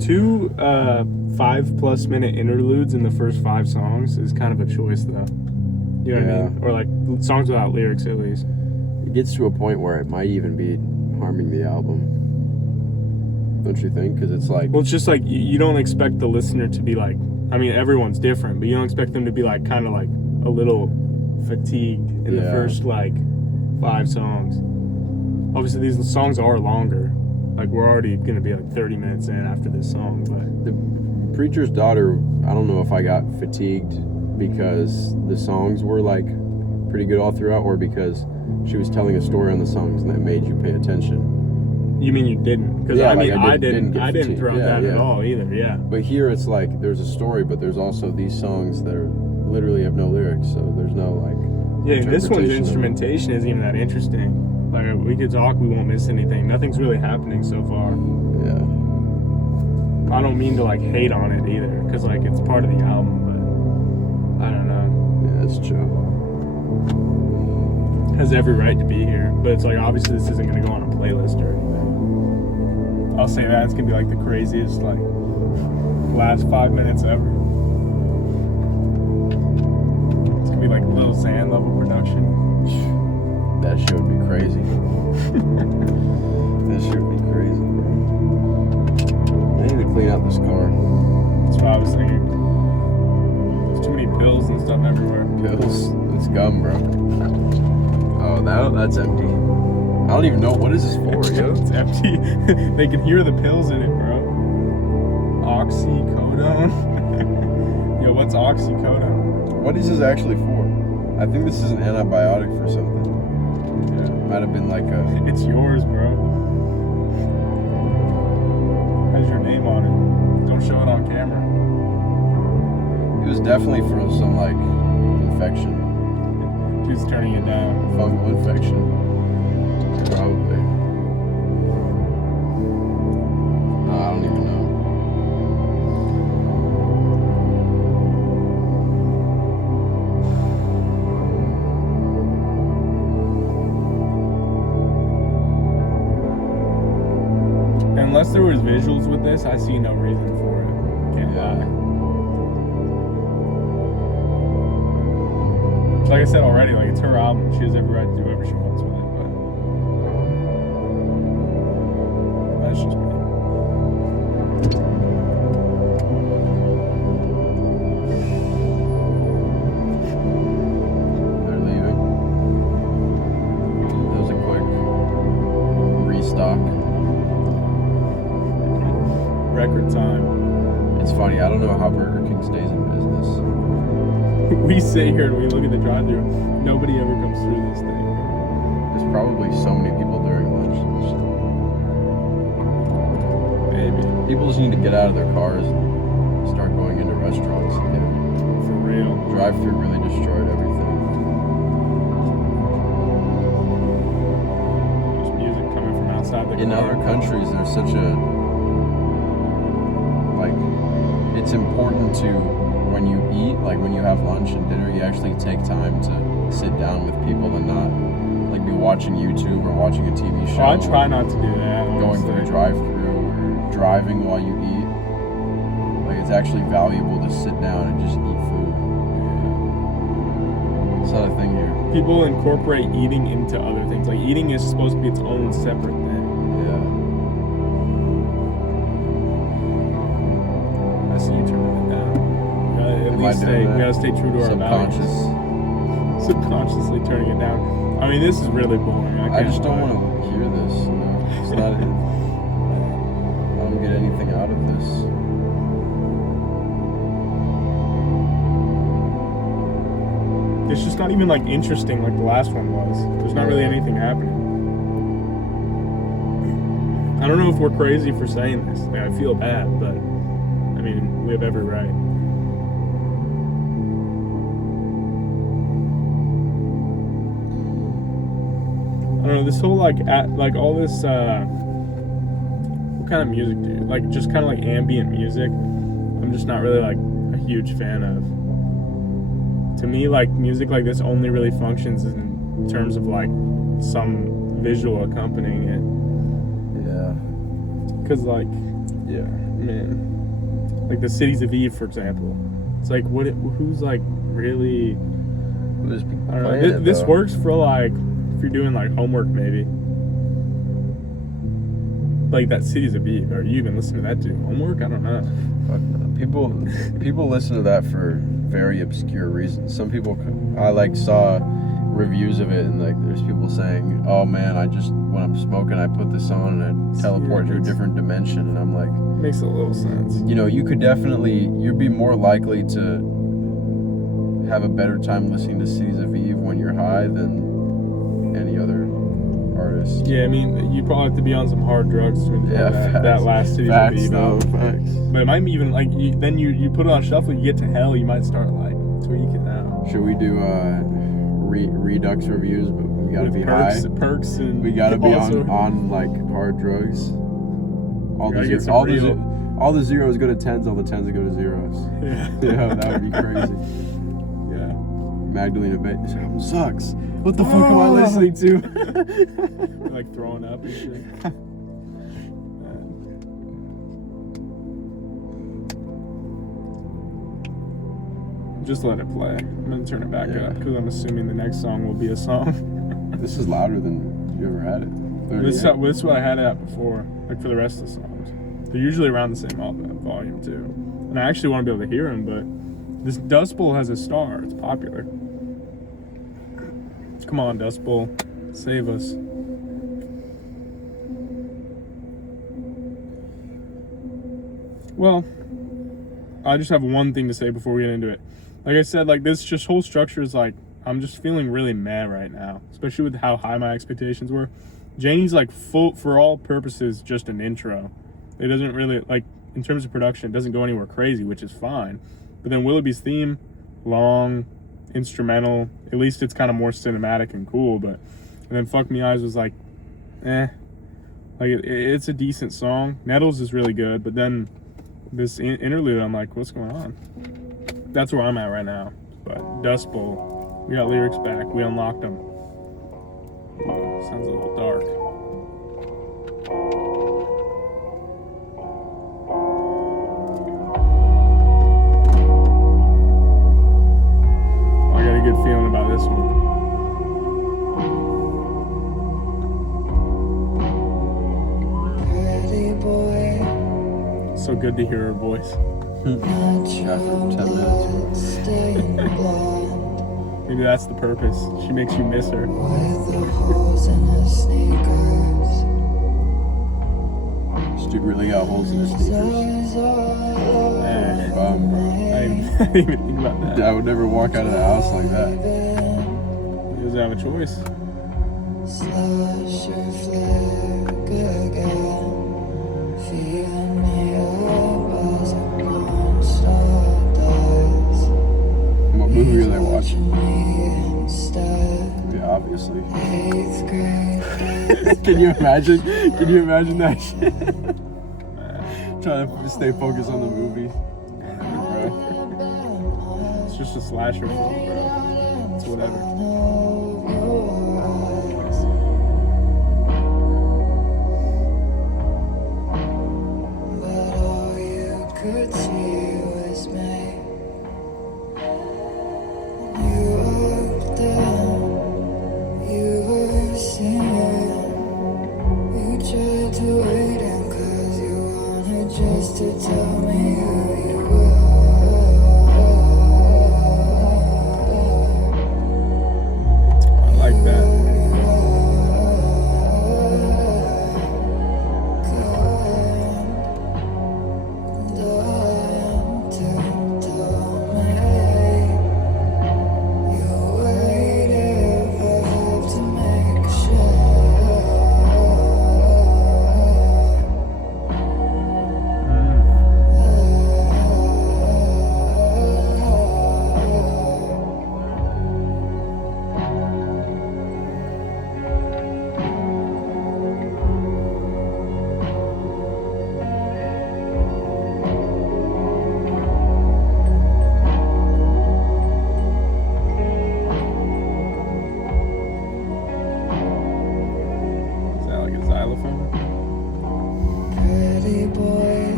2 5+ minute interludes in the first 5 songs is kind of a choice, though. You know what I mean? Or like songs without lyrics, at least. It gets to a point where it might even be harming the album. Don't you think? Because it's like... Well, it's just like you don't expect the listener to be like... I mean, everyone's different, but you don't expect them to be like kind of like a little fatigued in the first like 5 songs. Obviously, these songs are longer. Like, we're already going to be like 30 minutes in after this song, but... The Preacher's Daughter, I don't know if I got fatigued because the songs were like pretty good all throughout, or because she was telling a story on the songs and that made you pay attention. You mean you didn't? Because I mean, I didn't throw that at all either. Yeah. But here it's like there's a story, but there's also these songs that are literally have no lyrics, so there's no like. Yeah, this one's instrumentation isn't even that interesting. Like, we could talk, we won't miss anything. Nothing's really happening so far. Yeah. I don't mean to like hate on it either, because like it's part of the album, but I don't know. Yeah, that's true. Has every right to be here, but it's like obviously this isn't gonna go on a playlist or anything. I'll say that it's gonna be like the craziest like last 5 minutes ever. It's gonna be like Lil Xan level production. That shit would be crazy. That shit would be crazy, bro. I need to clean out this car. That's what I was thinking. There's too many pills and stuff everywhere. Pills. It's gum, bro. Oh, that's empty. I don't even know what is this for, yo. It's empty. They can hear the pills in it, bro. Oxycodone. Yo, what's oxycodone? What is this actually for? I think this is an antibiotic for something. Yeah. Might have been like a... It's yours, bro. Has your name on it. Don't show it on camera. It was definitely for some like infection. Dude's turning it down. Fungal infection. Probably. I don't even know. Unless there was visuals with this, I see no reason for it. Can't lie. Like I said already, like it's her album. She has every right to do whatever she wants with it, but that's just me. They're leaving. That was a quick restock. Record time. It's funny, I don't know how Burger King stays in business. We sit here and we look at the drive-thru. Nobody ever comes through this thing. There's probably so many people during lunch. Maybe. People just need to get out of their cars and start going into restaurants again. For real. real. Drive-through really destroyed everything. There's music coming from outside the In car. other countries, there's such a like. It's important to when you eat, like when you have lunch and dinner, you actually take time to sit down with people and not like be watching YouTube or watching a TV show. I try not to do that. Going through a drive-through or driving while you eat. Like it's actually valuable to sit down and just eat food. It's not a thing here. People incorporate eating into other things. Like eating is supposed to be its own separate thing. Yeah. I see you turning it down. At least I doing we that? gotta stay true to our values. Subconsciously turning it down. I mean, this is really boring. I just don't want to hear this. You know? It's not. I don't get anything out of this. It's just not even like interesting like the last one was. There's not really anything happening. I don't know if we're crazy for saying this. Like, I feel bad, but I mean, we have every right. I don't know, this whole like all this what kind of music do you like? Just kind of like ambient music. I'm just not really like a huge fan of. To me, like music like this only really functions in terms of like some visual accompanying it. Yeah. Cause like, Yeah. man, like the Cities of Eve, for example. It's like who's like really. There's people I don't know. playing it, This though. works for like if you're doing like homework maybe. Like that Cities of Eve. Are you even listening to that to homework? I don't know. Fuck no. People listen to that for very obscure reasons. Some people, I like saw reviews of it and like there's people saying, "Oh man, when I'm smoking, I put this on and I teleport to a different dimension." And I'm like, Makes a little sense. you know, you'd be more likely to have a better time listening to Cities of Eve when you're high than any other artist. Yeah, I mean, you probably have to be on some hard drugs to enjoy that last Cities of Facts, Eve. though. Facts. But it might be even like then you put it on shuffle, you get to hell, you might start like tweaking out. Should we do Redux reviews? But we gotta With be perks high. and We gotta be also- on like hard drugs. All Gotta the get zeros, some all the zeros go to tens. All the tens go to zeros. Yeah. Yeah, that would be crazy. Yeah. Magdalena Bay. This album sucks. What the fuck am I listening to? Like throwing up and shit. Just let it play. I'm gonna turn it back up because I'm assuming the next song will be a song. This is louder than you ever had it. 38. This is what I had it at before, like for the rest of the songs. They're usually around the same volume too. And I actually want to be able to hear them, but this Dust Bowl has a star. It's popular. Come on, Dust Bowl, save us. Well, I just have one thing to say before we get into it. Like I said, like this just whole structure is like, I'm just feeling really meh right now, especially with how high my expectations were. Janie's like full, for all purposes, just an intro. It doesn't really, like, in terms of production, it doesn't go anywhere crazy, which is fine. But then Willoughby's theme, long, instrumental, at least it's kind of more cinematic and cool, but, and then Fuck Me Eyes was like, eh. Like, it's a decent song. Nettles is really good, but then this interlude, I'm like, what's going on? That's where I'm at right now. But Dust Bowl, we got lyrics back. We unlocked them. Ooh, sounds a little dark. I got a good feeling about this one. Pretty boy, So good to hear her voice. not After 10 minutes. staying blind Maybe that's the purpose. She makes you miss her. with the holes in his sneakers. This dude really got holes in his sneakers. Eyes all Man, Bro. I didn't even think about that. I would never walk out of the house like that. He doesn't have a choice. slash or flick again. Feeling me up as a monster dies. seriously. 8th grade. Can you imagine? Can you imagine that shit? Trying to stay focused on the movie. Bro. It's just a slasher film, bro. It's whatever. But all you could see was me. You walked down, you were singing. You tried to wait in 'cause you wanted just to tell me who you were. I like that. Is that like a xylophone? Pretty boy,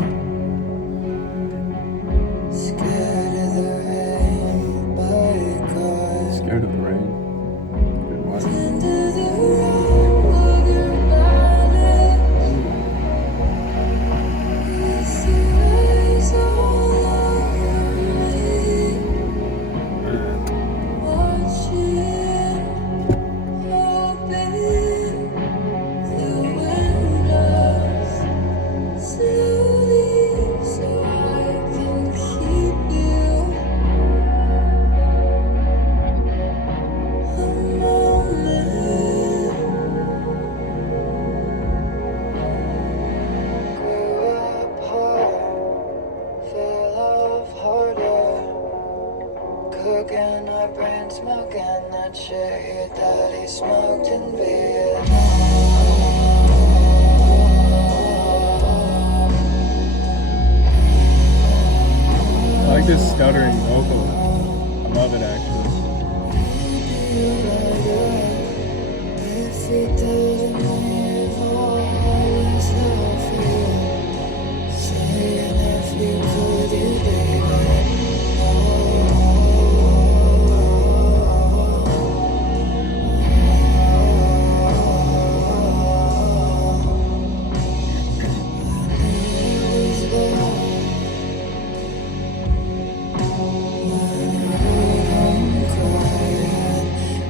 scared of the rain by cars. Scared of the rain. Good one. Into the room of your body. You see eyes all over me, watching, hoping the windows slowly, so I can keep you a moment. Grew up hard, fell off harder. Cooking up brain smoking that shit your daddy smoked in Vietnam. I like this stuttering vocal. I love it actually. If you didn't leave all this love for you, saying if you could, you'd leave it.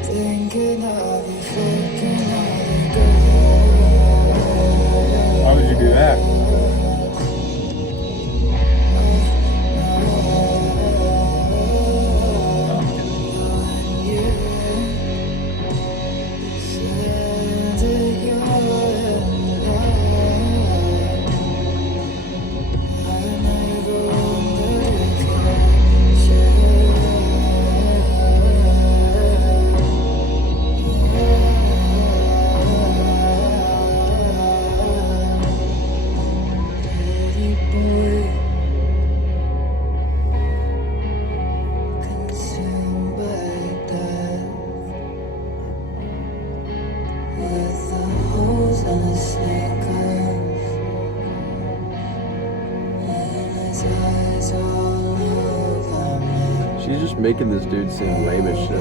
Thinking of you, fucking other girl. Why would you do that? Said that you're in love. I never wondered if you shared. Pretty boy, consumed by death, with the holes in his sneakers, and his eyes all over me. She's just making this dude sing lame as shit.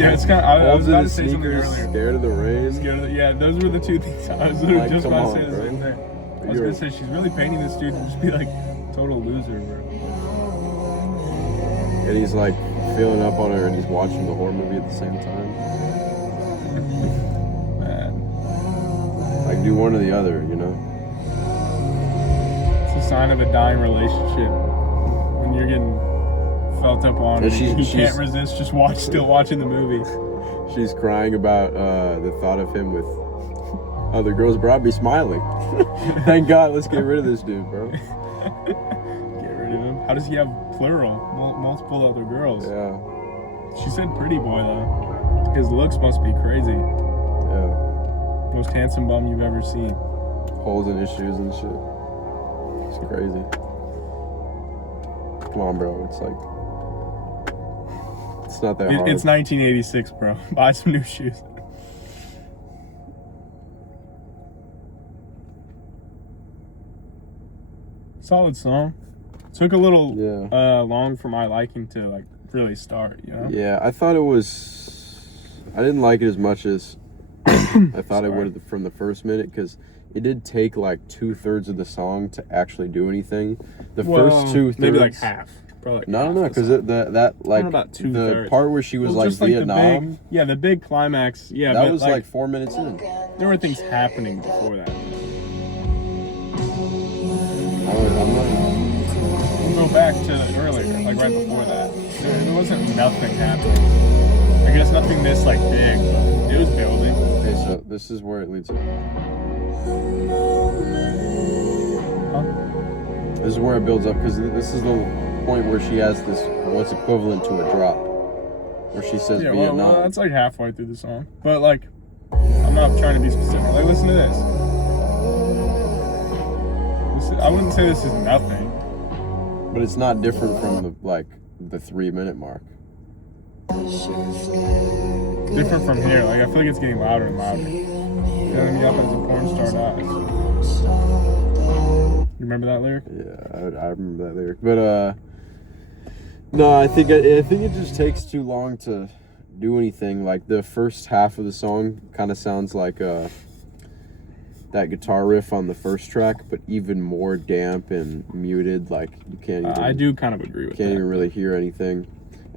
Yeah, it's kind of. I Holes was in about to his say something sneakers, earlier. scared of the rain. Scared of the, yeah, those were the two things. I was literally Like, just come about on, to say the bro. same thing. I was gonna say she's really painting this dude to just be like total loser, bro. And he's like feeling up on her and he's watching the horror movie at the same time. Man, Like, do one or the other, you know? it's a sign of a dying relationship when you're getting felt up on. And And you she's- can't resist just still watching the movie. She's crying about the thought of him with other girls, bro. I'd be smiling. Thank God, let's get rid of this dude, bro. Get rid of him. How does he have plural, multiple other girls? Yeah. She said pretty boy though. His looks must be crazy. Yeah. Most handsome bum you've ever seen. Holes and issues and shit. It's crazy. Come on, bro. It's like, it's not that hard. It's 1986, bro. Buy some new shoes. Solid song. Took a little long for my liking to like really start, you know? Yeah, I thought it was. I didn't like it as much as I thought it would from the first minute, because it did take like 2/3 of the song to actually do anything. The first 2/3, maybe like half. Probably like no, because that like about the 2/3. part where she was like just, like, Vietnam. the big climax. Yeah, That but, was like 4 minutes in. there were things happening before that. We'll go back to earlier, like right before that. There wasn't nothing happening. I guess nothing this like big, but it was building. Okay, so this is where it leads up. This is where it builds up, because this is the point where she has this, what's equivalent to a drop, where she says Vietnam. Well, that's like halfway through the song. But like, I'm not trying to be specific. Like, listen to this. I wouldn't say this is nothing. But it's not different from the 3-minute mark. Different from here. Like, I feel like it's getting louder and louder. Filling me up as a porn star dies. You remember that lyric? Yeah, I remember that lyric. But no, I think it just takes too long to do anything. Like, the first half of the song kind of sounds like that guitar riff on the first track, but even more damp and muted. Like, you can't even. I do kind of agree with that. Can't even really hear anything.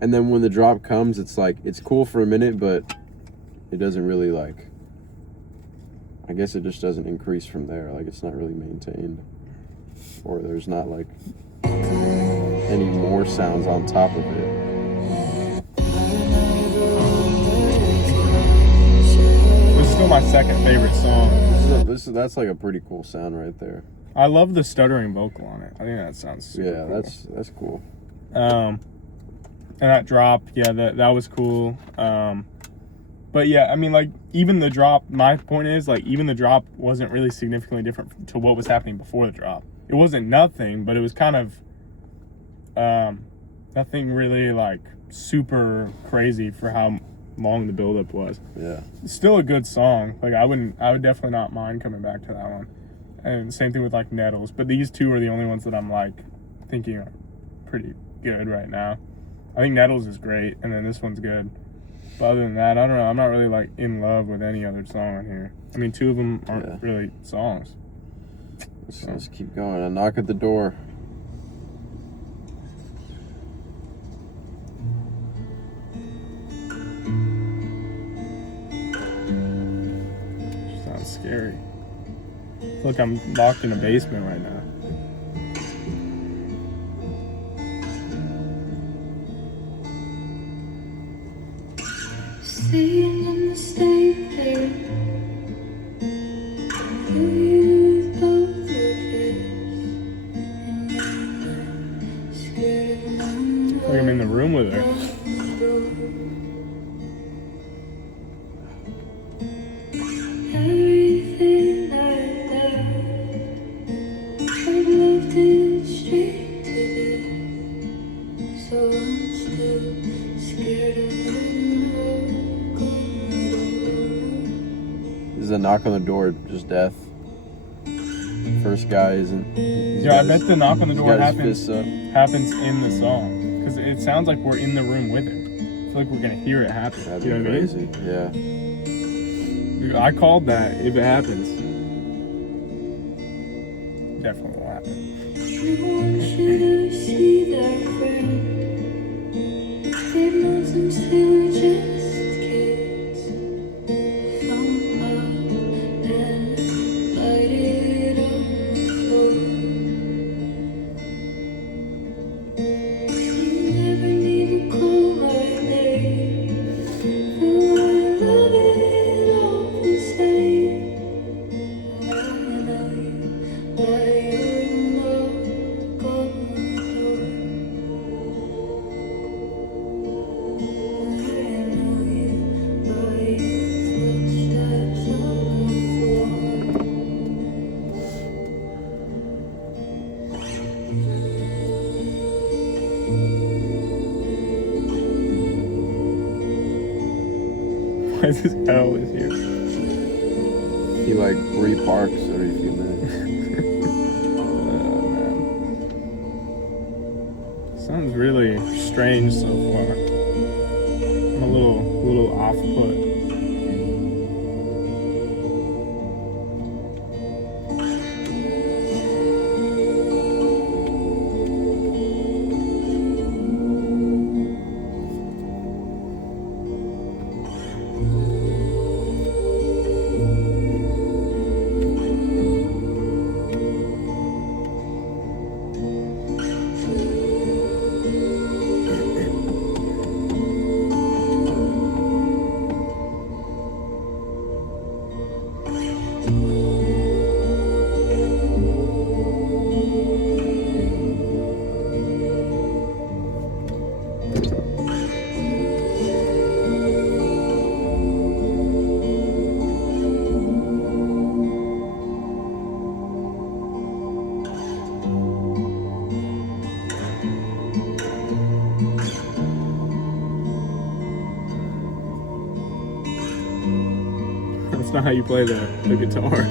And then when the drop comes, it's like, it's cool for a minute, but it doesn't really, like, I guess it just doesn't increase from there. Like, it's not really maintained, or there's not like any more sounds on top of it. This is still my second favorite song. That's like a pretty cool sound right there. I love the stuttering vocal on it. I think that sounds super cool. That's cool. And that drop, that was cool. But yeah, I mean, like, even the drop, my point is, like, even the drop wasn't really significantly different to what was happening before the drop. It wasn't nothing, but it was kind of nothing really, like, super crazy for how long the buildup was. Yeah. It's still a good song. Like, I would definitely not mind coming back to that one. And same thing with, like, Nettles. But these two are the only ones that I'm, like, thinking are pretty good right now. I think Nettles is great, and then this one's good. But other than that, I don't know. I'm not really, like, in love with any other song on here. I mean, two of them aren't really songs. Let's keep going. A knock at the door. Sounds scary. Look, I'm locked in a basement right now. Staying in the state there. With both your kids. Like I'm in the room with her. Everything like that. I've loved it straight to death. So I'm still scared of Is a knock on the door just death? First guy isn't. Yeah, I bet the knock on the door happens up. in the song, because it sounds like we're in the room with it. I feel like we're gonna hear it happen. That'd You know be what I mean? crazy. Yeah. I called that. If it happens, definitely will happen. You should see that friend. They've known since they were just kids. Found out and lighted on the floor. You never need to call my name. Though I love it all the same. I know you, but you're not going home. Why is this hell is here? He like reparks every few minutes. Man. Sounds really strange so far. I'm a little off put. That's not how you play the guitar.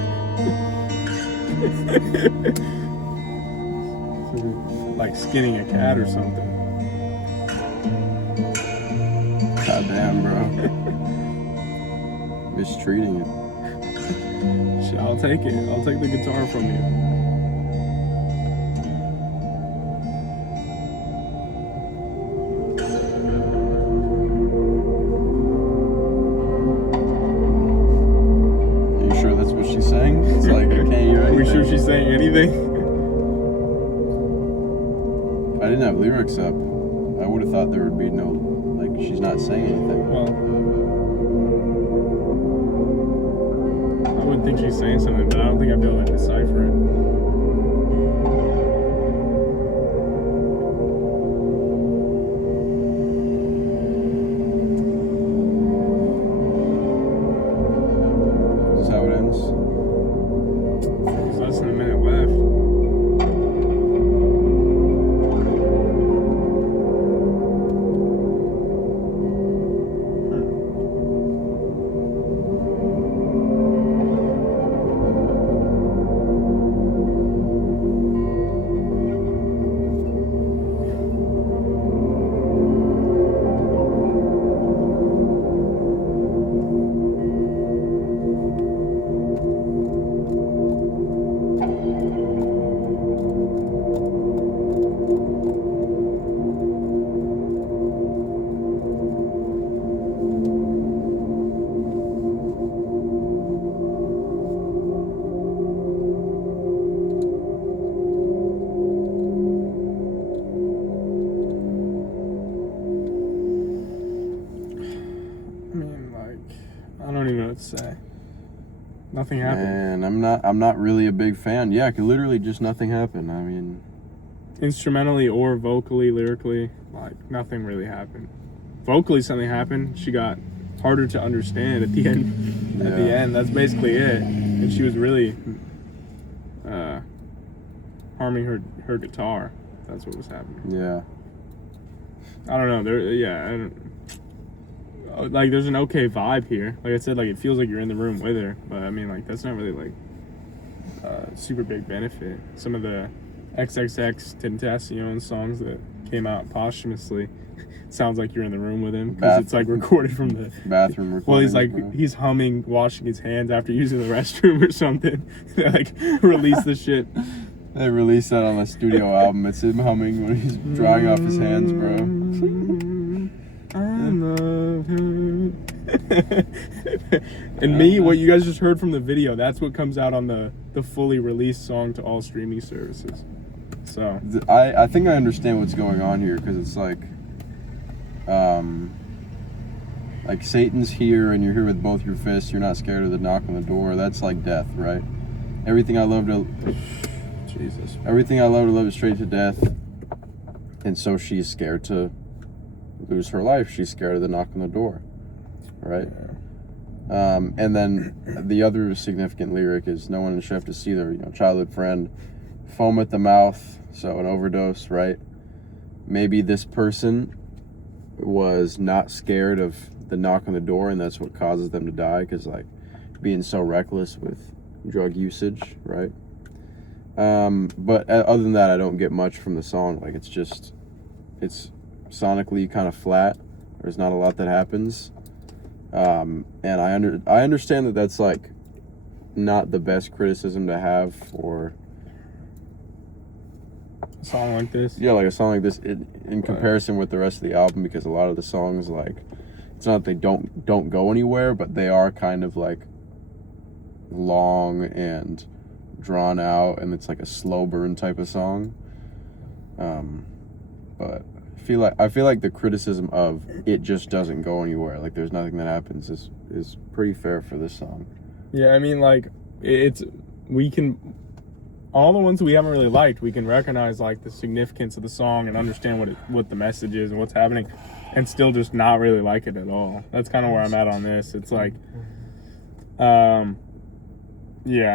Like skinning a cat or something. God damn, bro. Mistreating it. I'll take it. I'll take the guitar from you. Are you sure that's what she's saying? It's like, I can't hear Are we anything. sure she's saying anything? If I didn't have lyrics up, I would have thought there would be no, like, she's not saying anything. Well, I would think she's saying something, but I don't think I'd be able to decipher it. Is this how it ends? There's less than a minute left. I don't even know what to say. Nothing happened. Man, I'm not really a big fan. Yeah, literally just nothing happened. I mean, Instrumentally or vocally, lyrically, like nothing really happened. Vocally, something happened. She got harder to understand at the end. At the Yeah. end, that's basically it. And she was really harming her guitar. That's what was happening. yeah. I don't know. Like there's an okay vibe here. Like I said, like it feels like you're in the room with her. But I mean, like that's not really like super big benefit. Some of the XXX Tentacion songs that came out posthumously sounds like you're in the room with him because it's like recorded from the bathroom recording. Well, he's like he's humming, washing his hands after using the restroom or something. They like release the shit. They released that on the studio album. It's him humming when he's drying off his hands, bro. I love her. And me, what you guys just heard from the video, that's what comes out on the fully released song to all streaming services. So I think I understand what's going on here because it's like Satan's here and you're here with both your fists. You're not scared of the knock on the door. That's like death, right? Everything I love to love is straight to death, and so she's scared to lose her life. She's scared of the knock on the door, right? And then the other significant lyric is no one should have to see their childhood friend foam at the mouth, so an overdose, right? Maybe this person was not scared of the knock on the door, and that's what causes them to die, because like being so reckless with drug usage, right? But other than that, I don't get much from the song. Like, it's sonically kind of flat. There's not a lot that happens. And I understand that that's like not the best criticism to have for A song like this. yeah, like a song like this in comparison with the rest of the album, because a lot of the songs, like, it's not that they don't go anywhere, but they are kind of like long and drawn out, and it's like a slow burn type of song. But I feel like the criticism of it just doesn't go anywhere, like there's nothing that happens, is pretty fair for this song. Yeah, I mean, like, we can, all the ones we haven't really liked, we can recognize like the significance of the song and understand what the message is and what's happening, and still just not really like it at all. That's kind of where I'm at on this. It's like, yeah,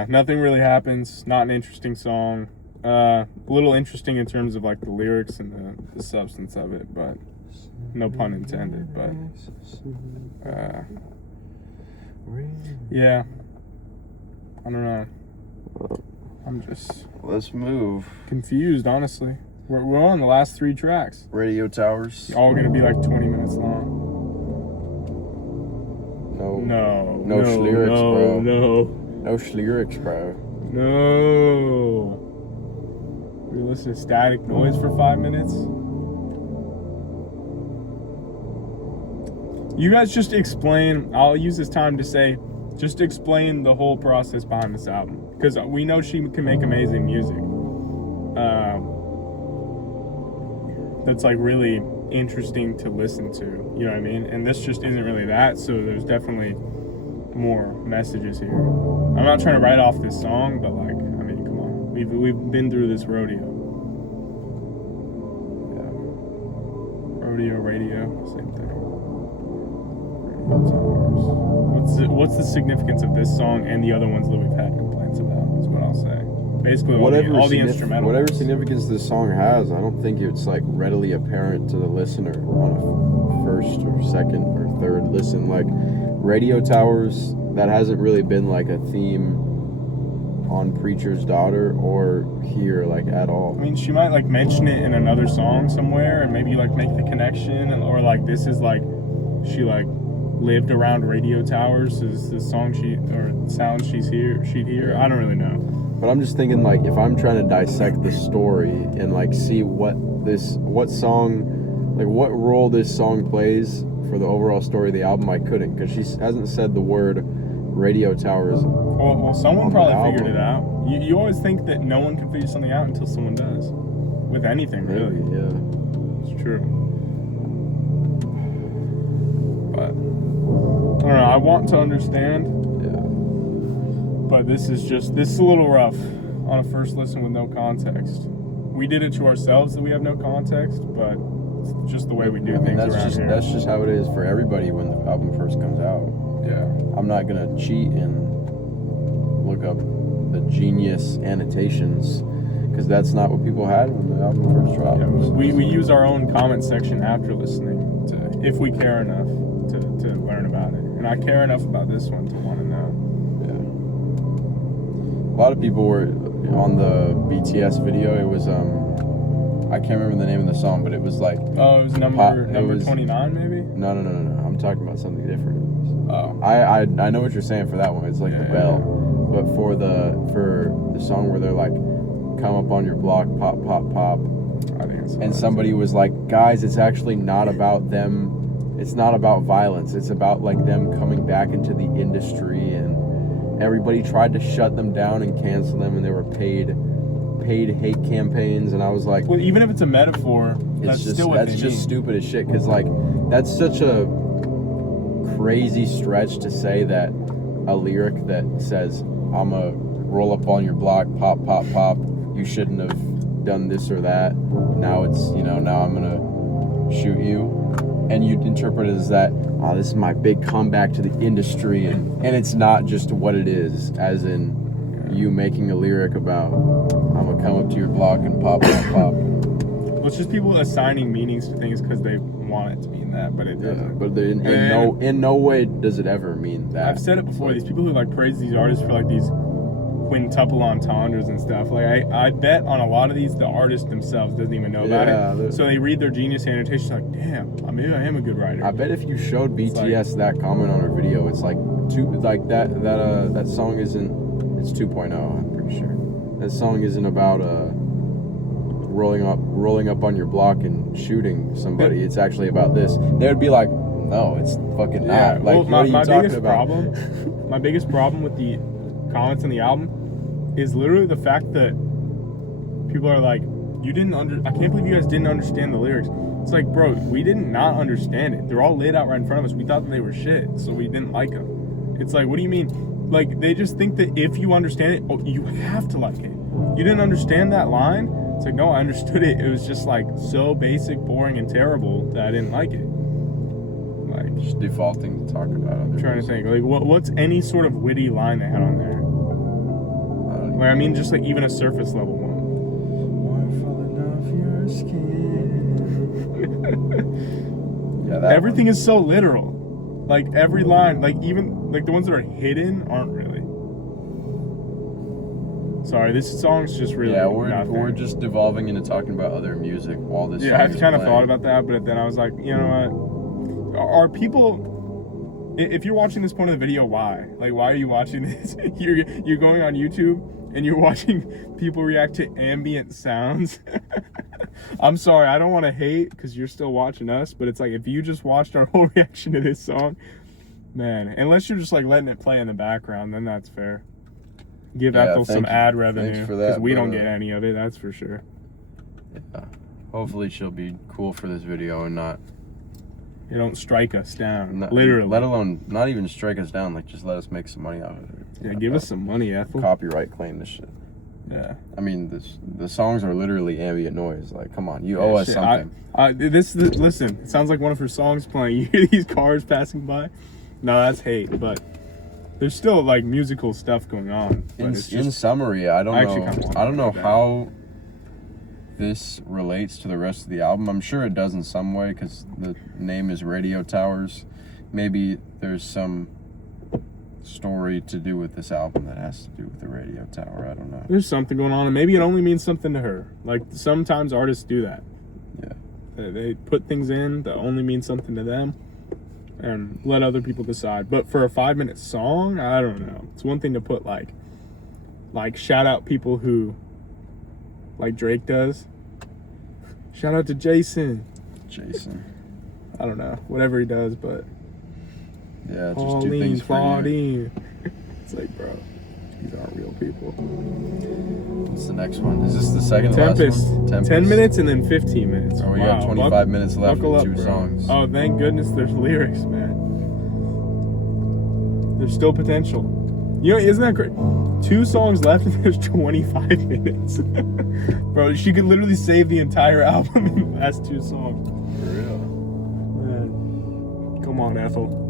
nothing really happens. Not an interesting song. A little interesting in terms of like the lyrics and the substance of it, but no pun intended. But yeah, I don't know. I'm just Let's move. confused, honestly. We're on the last 3 tracks. Radio Towers. All gonna be like 20 minutes long. No lyrics, bro. No. No lyrics, bro. No. We listen to static noise for 5 minutes. You guys just explain. I'll use this time to say, just explain the whole process behind this album, because we know she can make amazing music. That's like really interesting to listen to. You know what I mean? And this just isn't really that. So there's definitely more messages here. I'm not trying to write off this song, but like, I mean, come on, we've been through this rodeo. Yeah. Rodeo, radio, same thing. Radio Towers. What's the significance of this song and the other ones that we've had complaints about? Is what I'll say. Basically, all the instrumental. Whatever significance this song has, I don't think it's like readily apparent to the listener on a first or second or third listen. Like, Radio Towers, that hasn't really been like a theme on Preacher's Daughter or here, like, at all. I mean, she might like mention it in another song somewhere and maybe like make the connection, or like this is like she like lived around radio towers is the song sound she'd hear. I don't really know. But I'm just thinking, like, if I'm trying to dissect the story and like see what role this song plays for the overall story of the album, I couldn't, because she hasn't said the word Radio Towers. Well, someone probably figured it out. You always think that no one can figure something out until someone does. With anything, really. Maybe, yeah. It's true. But I don't know. I want to understand. Yeah. But this is a little rough on a first listen with no context. We did it to ourselves that we have no context, but it's just the way we do things around here. That's just how it is for everybody when the album first comes out. Yeah. I'm not gonna cheat and look up the genius annotations, because that's not what people had when the album first dropped. Yeah, we use our own comment section after listening if we care enough to learn about it. And I care enough about this one to want to know. Yeah. A lot of people were on the BTS video. It was I can't remember the name of the song, but it was like, oh, it was number 29 maybe? No. I'm talking about something different. Oh. I know what you're saying for that one. It's like the bell. But for the song where they're like, come up on your block, pop, pop, pop. I think it's, and somebody was like, guys, it's actually not about them. It's not about violence. It's about like them coming back into the industry, and everybody tried to shut them down and cancel them, and they were paid hate campaigns. And I was like, well, even if it's a metaphor, that's just stupid as shit, because like that's such a crazy stretch to say that a lyric that says, I'm a roll up on your block, pop, pop, pop, you shouldn't have done this or that, now it's, now I'm gonna shoot you, and you interpret it as that, this is my big comeback to the industry, and it's not just what it is, as in you making a lyric about, I'm gonna come up to your block and pop, pop, pop. Well, it's just people assigning meanings to things because they want want it to mean that, but it Yeah, doesn't. but in no way does it ever mean that. I've said it before. These people who like praise these artists for like these quintuple entendres and stuff. Like I bet on a lot of these the artists themselves doesn't even know about it. So they read their Genius annotations like, damn, maybe I am a good writer. I bet if you showed BTS that comment on our video, it's like that song isn't. It's 2.0. I'm pretty sure that song isn't about rolling up on your block and shooting somebody. It's actually about this. They would be like, no, it's fucking not. Like, well, what are you talking about? My biggest problem with the comments on the album is literally the fact that people are like, I can't believe you guys didn't understand the lyrics. It's like, bro, we didn't not understand it. They're all laid out right in front of us. We thought that they were shit, so we didn't like them. It's like, what do you mean? Like, they just think that if you understand it, you have to like it. You didn't understand that line? It's like, no, I understood it. It was just like so basic, boring, and terrible that I didn't like it. Like, Just defaulting to talk about it. I'm trying to think, like, what's any sort of witty line they had on there? Like, I mean, just like even a surface level one. Yeah, that Everything is so literal. Like every line, like even like the ones that are hidden aren't really. Sorry, this song's just really. Yeah, nothing. we're just devolving into talking about other music while this. Yeah, song I've is kind of playing. thought about that, but then I was like, you know what? Are people? If you're watching this point of the video, why? Like, why are you watching this? You're going on YouTube and you're watching people react to ambient sounds. I'm sorry, I don't want to hate because you're still watching us, but it's like if you just watched our whole reaction to this song, man, unless you're just like letting it play in the background, then that's fair. Give Ethel some ad revenue because we don't get any of it, that's for sure. Yeah. Hopefully she'll be cool for this video and not. You don't strike us down, literally. Let alone not even strike us down, like just let us make some money out of it. Yeah, give us some money, Ethel. Copyright claim this shit. Yeah. I mean, the songs are literally ambient noise. Like, come on, you owe us something. Listen, it sounds like one of her songs playing. You hear these cars passing by? No, that's hate, but there's still like musical stuff going on. In summary, I don't know how this relates to the rest of the album. I'm sure it does in some way because the name is Radio Towers. Maybe there's some story to do with this album that has to do with the radio tower. I don't know. There's something going on, and maybe it only means something to her. Like sometimes artists do that. Yeah. They put things in that only mean something to them and let other people decide. But for a 5-minute song, I don't know. It's one thing to put like shout out people who like Drake does. Shout out to Jason. I don't know. Whatever he does, but yeah, just do things for you. It's like, bro, these aren't real people. What's the next one? Is this the second Tempest. last one? Tempest. 10 minutes and then 15 minutes. Oh, we got 25 minutes left buckle with up, 2 bro. songs. Oh, thank goodness there's lyrics, man. There's still potential. You know, isn't that great? 2 songs left and there's 25 minutes. Bro, she could literally save the entire album in the last 2 songs. For real. Man. Come on, Ethel.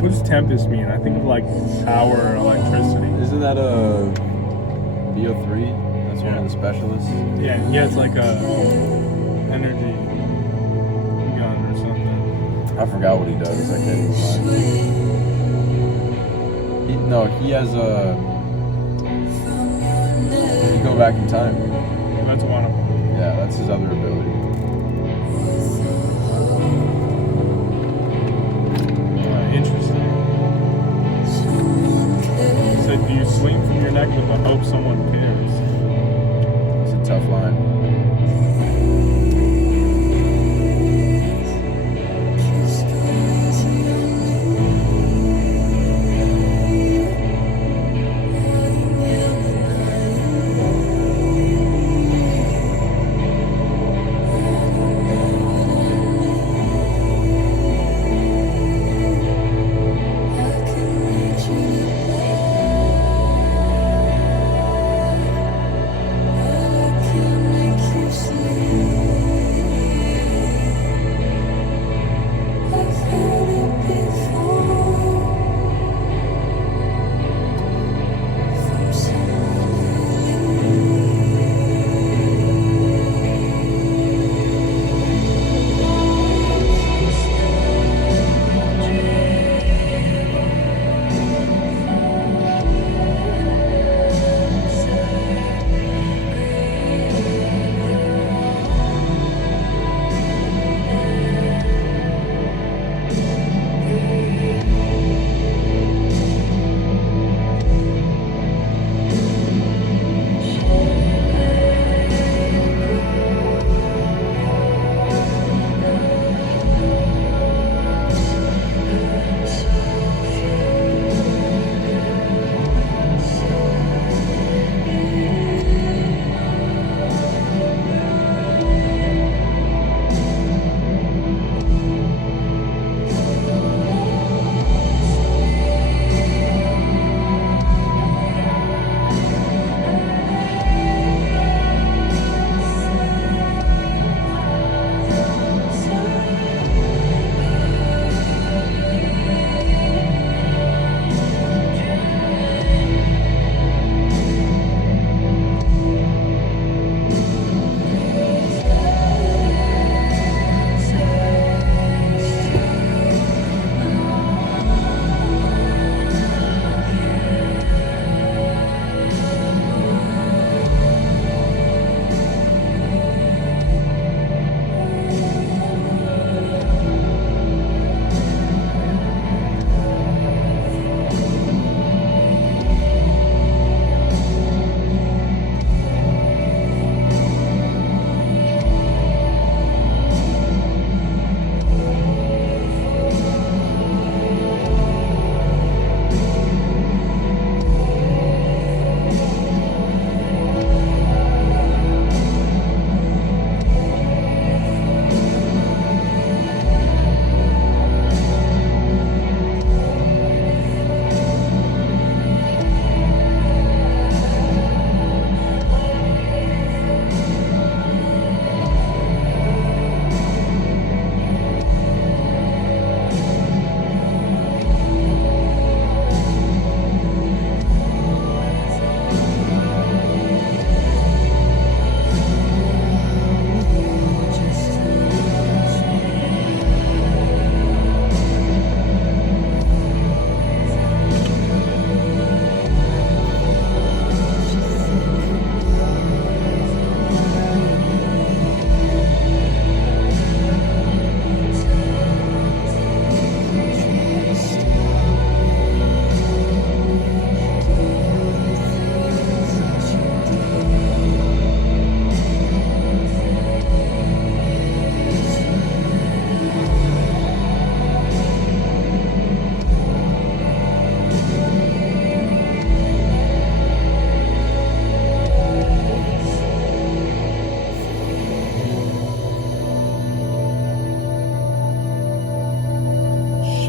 What does Tempest mean? I think of like power or electricity. Isn't that a BO3. That's one of the specialists. Yeah, he has like a energy gun or something. I forgot what he does. I can't even lie. He has a. You go back in time. That's one of them. Yeah, that's his other ability. Interesting. So do you swing from your neck with the hope someone cares? It's a tough line.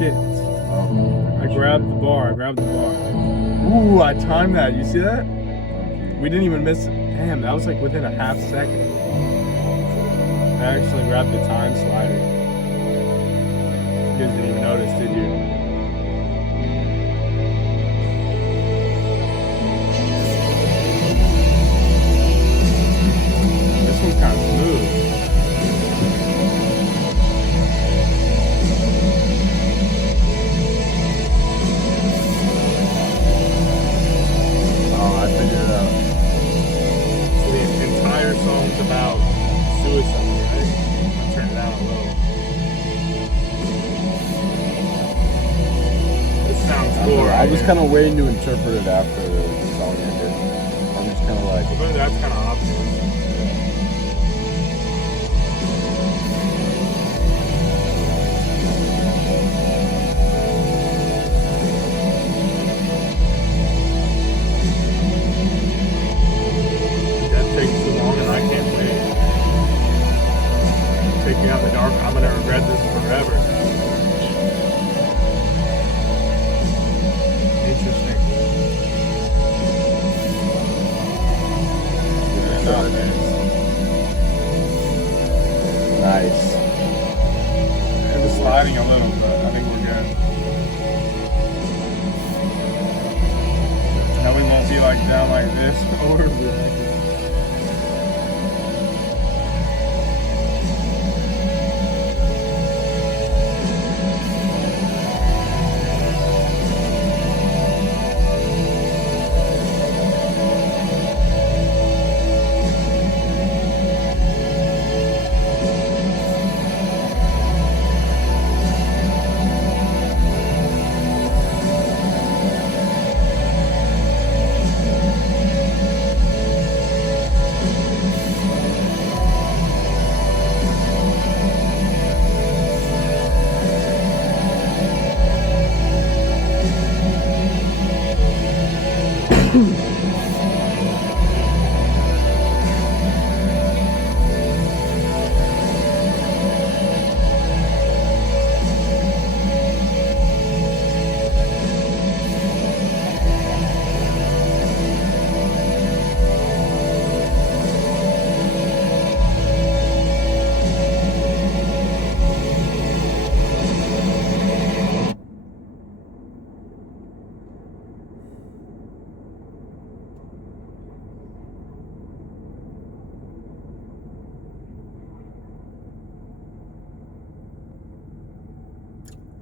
shit. I grabbed the bar. Ooh, I timed that. You see that? We didn't even miss. Damn, that was like within a half second. I actually grabbed the time slider. You guys didn't even notice, did you? cool, right? I was kind of waiting to interpret it after the song ended. I'm just kind of like, But that's kind of obvious. That takes too long and I can't wait. Take me out in the dark. I'm gonna regret this forever. Interesting. nice. It was sliding a little, but I think we're good. Now we won't be like down like this or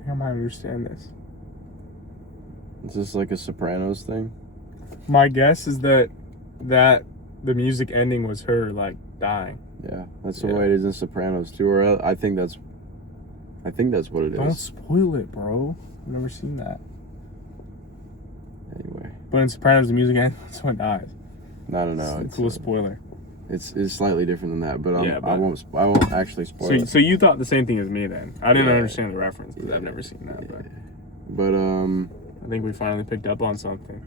I might understand this. Is this like a Sopranos thing? My guess is that the music ending was her like dying. Yeah, that's the way it is in Sopranos too. Or I think that's what it is. Don't spoil it, bro. I've never seen that. Anyway, But in Sopranos, the music ends when someone dies. no. It's a cool spoiler. It's slightly different than that, but, Yeah, I won't actually spoil it. So you thought the same thing as me then? I didn't Yeah. understand the reference because I've never seen that. But But I think we finally picked up on something.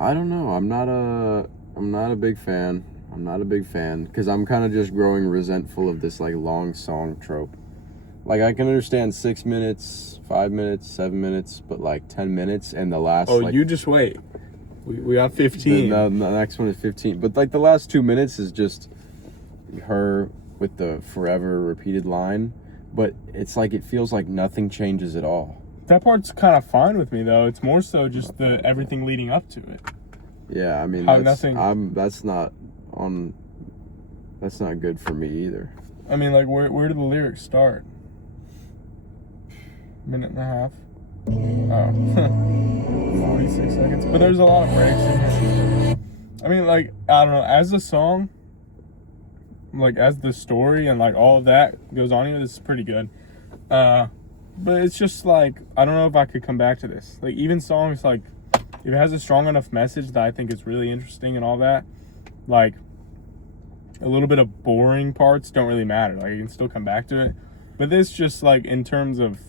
I don't know. I'm not a big fan. I'm not a big fan because I'm kind of just growing resentful of this like long song trope. Like I can understand 6 minutes, 5 minutes, 7 minutes, but like 10 minutes and the last. Oh, like, you just wait. We got 15. The next one is 15, but like the last 2 minutes is just her with the forever repeated line. But it's like it feels like nothing changes at all. That part's kind of fine with me though. It's more so just the everything leading up to it. Yeah, I mean How that's nothing- that's not good for me either. I mean, like where do the lyrics start? Minute and a half. Oh, 46 seconds. But there's a lot of breaks in here. I mean, like, I don't know, as a song, like, as the story and, like, all of that goes on here, this is pretty good. But it's just, like, I don't know if I could come back to this. Like, even songs, like, if it has a strong enough message that I think is really interesting and all that, like, a little bit of boring parts don't really matter. Like, you can still come back to it. But this just, like, in terms of,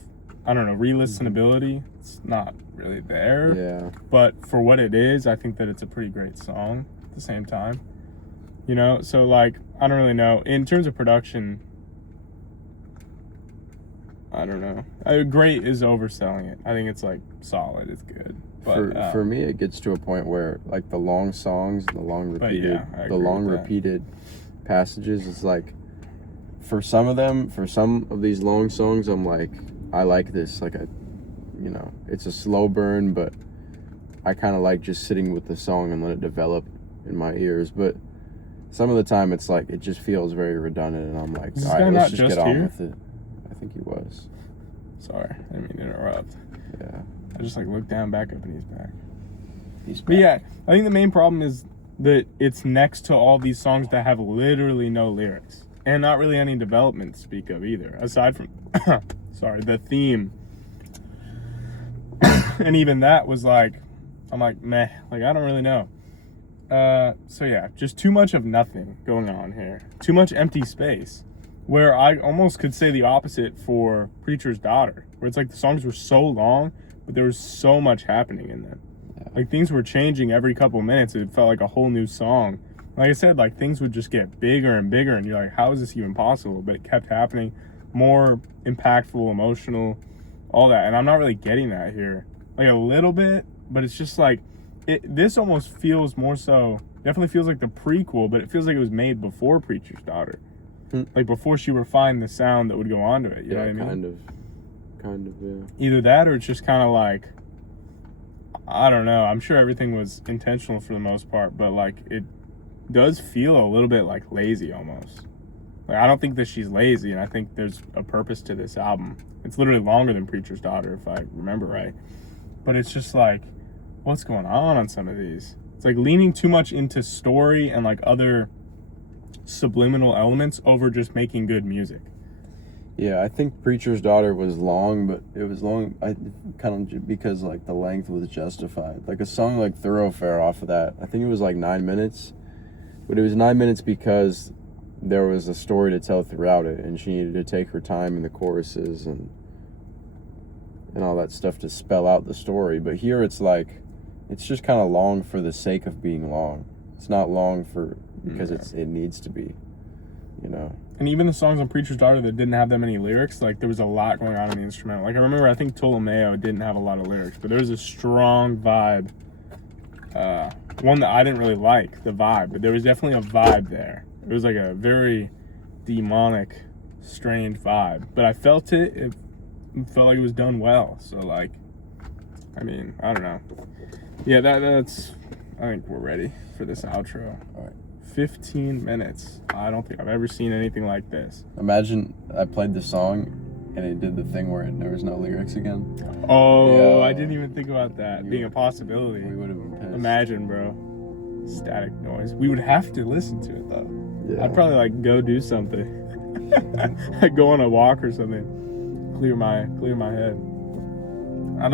I don't know, re-listenability, it's not really there. Yeah. But for what it is, I think that it's a pretty great song at the same time. You know? So, like, I don't really know. In terms of production, I don't know. Great is overselling it. I think it's, like, solid. It's good. But, For me, it gets to a point where, like, the long songs, the long repeated passages, it's like, for some of these long songs, I'm like, I like this. Like, it's a slow burn, but I kind of like just sitting with the song and let it develop in my ears. But some of the time, it's like, it just feels very redundant, and I'm like, Is this all guy right, not let's just just get on here? with it. I think he was. Sorry, I didn't mean to interrupt. Yeah. I just, like, looked down, back up, and he's back. He's back. But yeah, I think the main problem is that it's next to all these songs that have literally no lyrics. And not really any development to speak of either. Aside from, sorry, the theme. And even that was like, I'm like, meh, like I don't really know. So yeah, just too much of nothing going on here. Too much empty space. Where I almost could say the opposite for Preacher's Daughter, where it's like the songs were so long, but there was so much happening in them. Yeah. Like things were changing every couple of minutes. It felt like a whole new song. Like I said, like things would just get bigger and bigger, and you're like, how is this even possible? But it kept happening, more impactful, emotional, all that. And I'm not really getting that here. Like a little bit, but it's just like, this almost feels more so, definitely feels like the prequel, but it feels like it was made before Preacher's Daughter. Like before she refined the sound that would go onto it. You know what I mean? Kind of, yeah. Either that or it's just kind of like, I don't know. I'm sure everything was intentional for the most part, but like it does feel a little bit like lazy almost. Like I don't think that she's lazy, and I think there's a purpose to this album. It's literally longer than Preacher's Daughter, if I remember right. But it's just like, what's going on some of these? It's like leaning too much into story and like other subliminal elements over just making good music. Yeah, I think Preacher's Daughter was long, but it was long because like the length was justified. Like a song like Thoroughfare off of that, I think it was like 9 minutes, but it was 9 minutes because there was a story to tell throughout it, and she needed to take her time in the choruses and all that stuff to spell out the story. But here it's like, it's just kind of long for the sake of being long. It's not long because it needs to be, you know. And even the songs on Preacher's Daughter that didn't have that many lyrics, like there was a lot going on in the instrumental. Like I remember, I think Ptolemaio didn't have a lot of lyrics, but there was a strong vibe. One that I didn't really like, the vibe, but there was definitely a vibe there. It was like a very demonic, strange vibe. But I felt it. It felt like it was done well. So like, I mean, I don't know. Yeah, that's. I think we're ready for this outro. All right. 15 minutes. I don't think I've ever seen anything like this. Imagine I played the song and it did the thing where there was no lyrics again. Oh, Yeah. I didn't even think about that being a possibility. We would have been pissed. Imagine, bro. Static noise. We would have to listen to it though. Yeah. I'd probably like go do something. Like go on a walk or something. Clear my head. I'm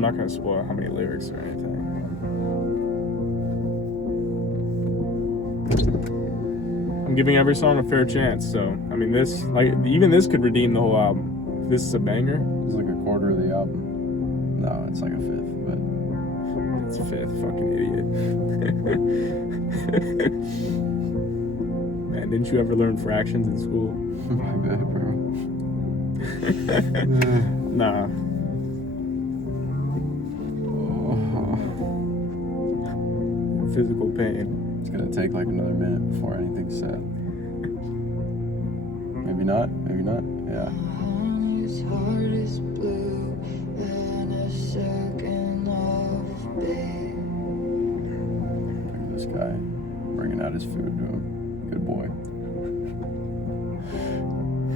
not gonna spoil how many lyrics or anything. I'm giving every song a fair chance, so I mean this, like even this could redeem the whole album. If this is a banger, It's like a quarter of the album. No, it's like a fifth, but it's a fifth. Fucking idiot. Man, didn't you ever learn fractions in school? my bad, bro. Nah. Physical pain. It's gonna take like another minute before anything's said. Maybe not. Maybe not. Yeah. His heart is blue and a second of big. Look at this guy bringing out his food to him. Good boy.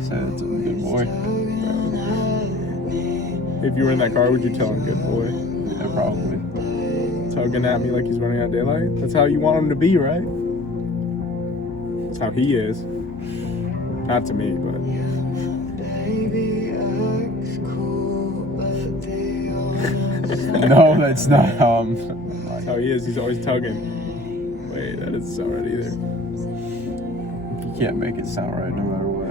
Say that's a good boy. If you were in that car, would you tell him good boy? Yeah, probably. Tugging at me like he's running out of daylight. That's how you want him to be, right? That's how he is. Not to me, but Baby acts cool, but they all No, that's not how I'm. that's how he is. He's always tugging. Wait, that doesn't sound right either. You can't make it sound right no matter what.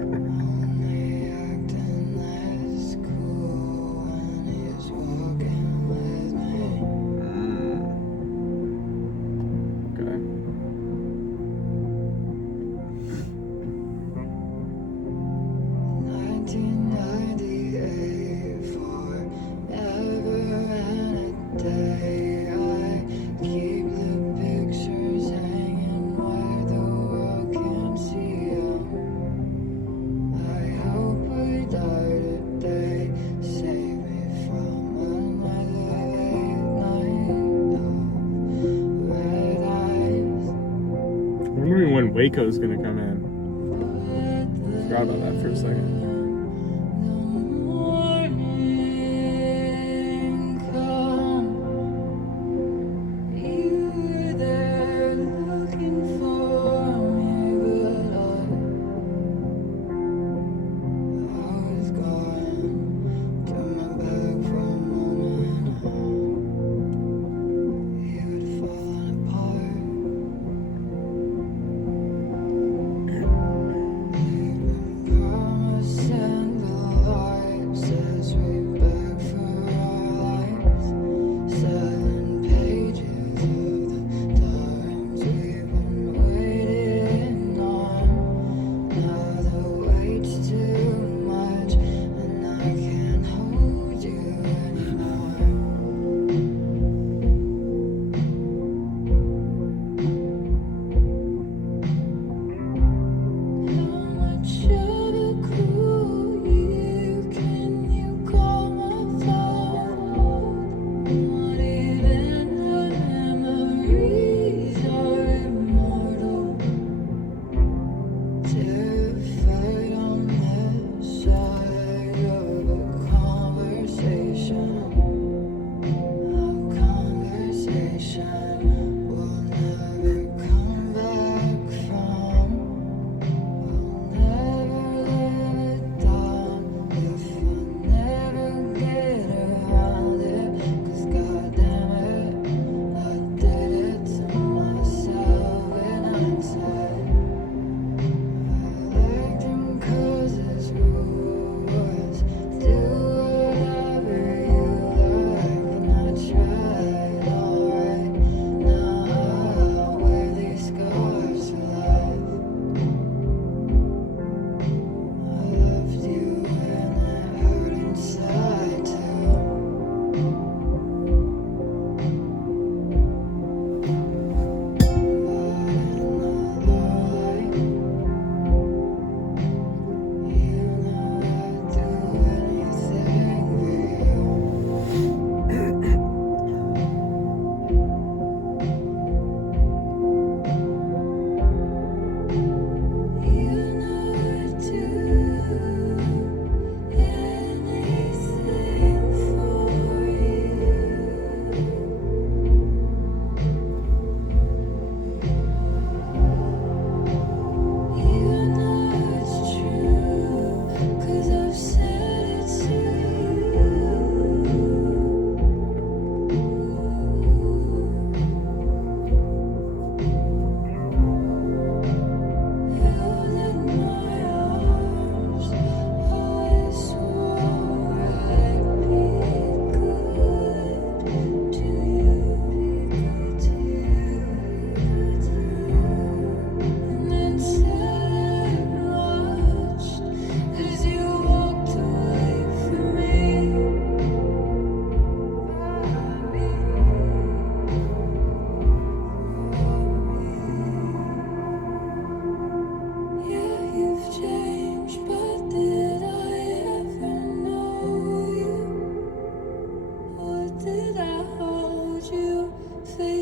acting less cool when he's walking with me. Okay. 1998 forever and a day. I keep the pictures hanging where the world can see 'em. I hope we die today. Save me from another late night of red eyes. I'm wondering when Waco's gonna come in. Forgot about that for a second. Morning come, you were there looking for me, but I was gone. Turn my back for a moment.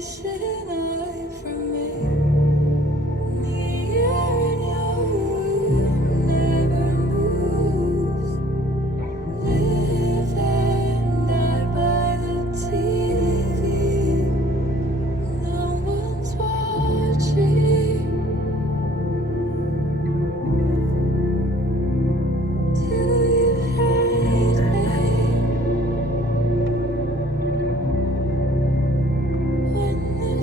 chasing away from me. The air in your room never moves. Live and die by the TV. No one's watching. Do you hate me when the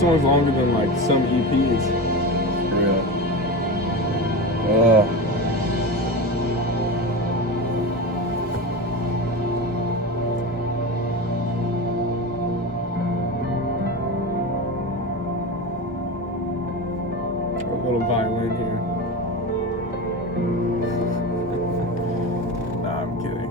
song's longer than like some EPs. For real. Oh. A little violin here. Nah, I'm kidding.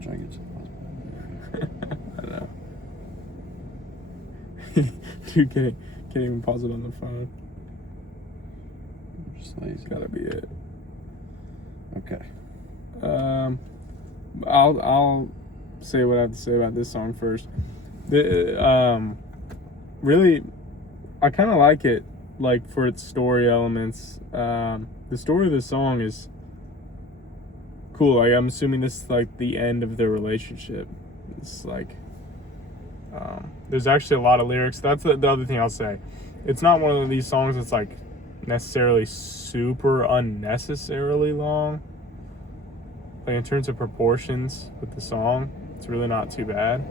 Try to get some. I don't know. Dude, can't even pause it on the phone. Just lazy. Gotta be it. Okay. I'll say what I have to say about this song first. Really, I kind of like it, like for its story elements. The story of the song is cool. Like, I'm assuming this is like the end of their relationship. It's like, there's actually a lot of lyrics. That's the other thing I'll say. It's not one of these songs that's like necessarily super unnecessarily long. Like, in terms of proportions with the song, it's really not too bad.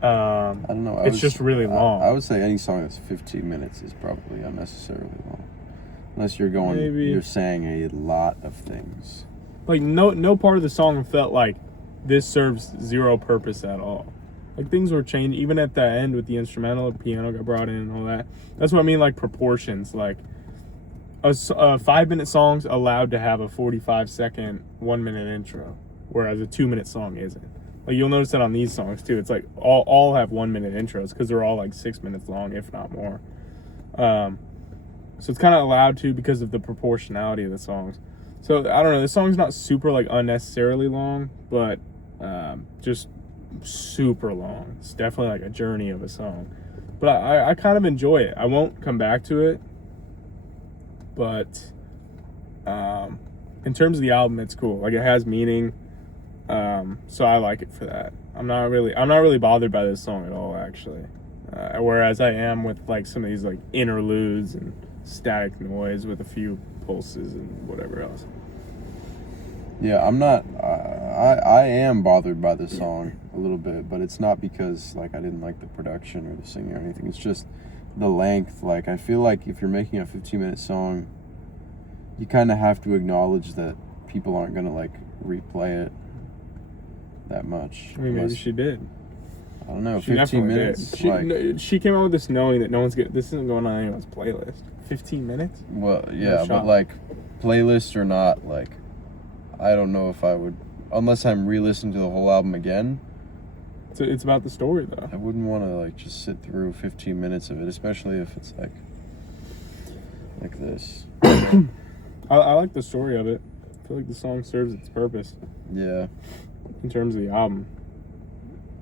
I don't know. It's just really long. I would say any song that's 15 minutes is probably unnecessarily long. Unless you're going, Maybe. You're saying a lot of things. Like, no part of the song felt like this serves zero purpose at all. Like, things were changed, even at the end with the instrumental, the piano got brought in and all that. That's what I mean, like, proportions. Like, a 5-minute song's allowed to have a 45-second, 1-minute intro, whereas a 2-minute song isn't. Like, you'll notice that on these songs, too. It's like, all have 1-minute intros, because they're all, like, 6 minutes long, if not more. So it's kind of allowed to because of the proportionality of the songs. So, I don't know, this song's not super, like, unnecessarily long, but just super long. It's definitely, like, a journey of a song. But I kind of enjoy it. I won't come back to it, but in terms of the album, it's cool. Like, it has meaning, so I like it for that. I'm not really bothered by this song at all, actually. Whereas I am with, like, some of these, like, interludes and static noise with a few pulses and whatever else. Yeah, I'm not. I am bothered by this song a little bit, but it's not because like I didn't like the production or the singing or anything. It's just the length. Like, I feel like if you're making a 15-minute song, you kind of have to acknowledge that people aren't gonna like replay it that much. I mean, maybe she did. I don't know. She 15 definitely minutes. did. She came out with this knowing that this isn't going on anyone's playlist. 15 minutes? Well, yeah, shot. but like playlist or not, like I don't know if I would, unless I'm re-listening to the whole album again. It's about the story, though. I wouldn't want to like just sit through 15 minutes of it, especially if it's like this. I like the story of it. I feel like the song serves its purpose Yeah. in terms of the album.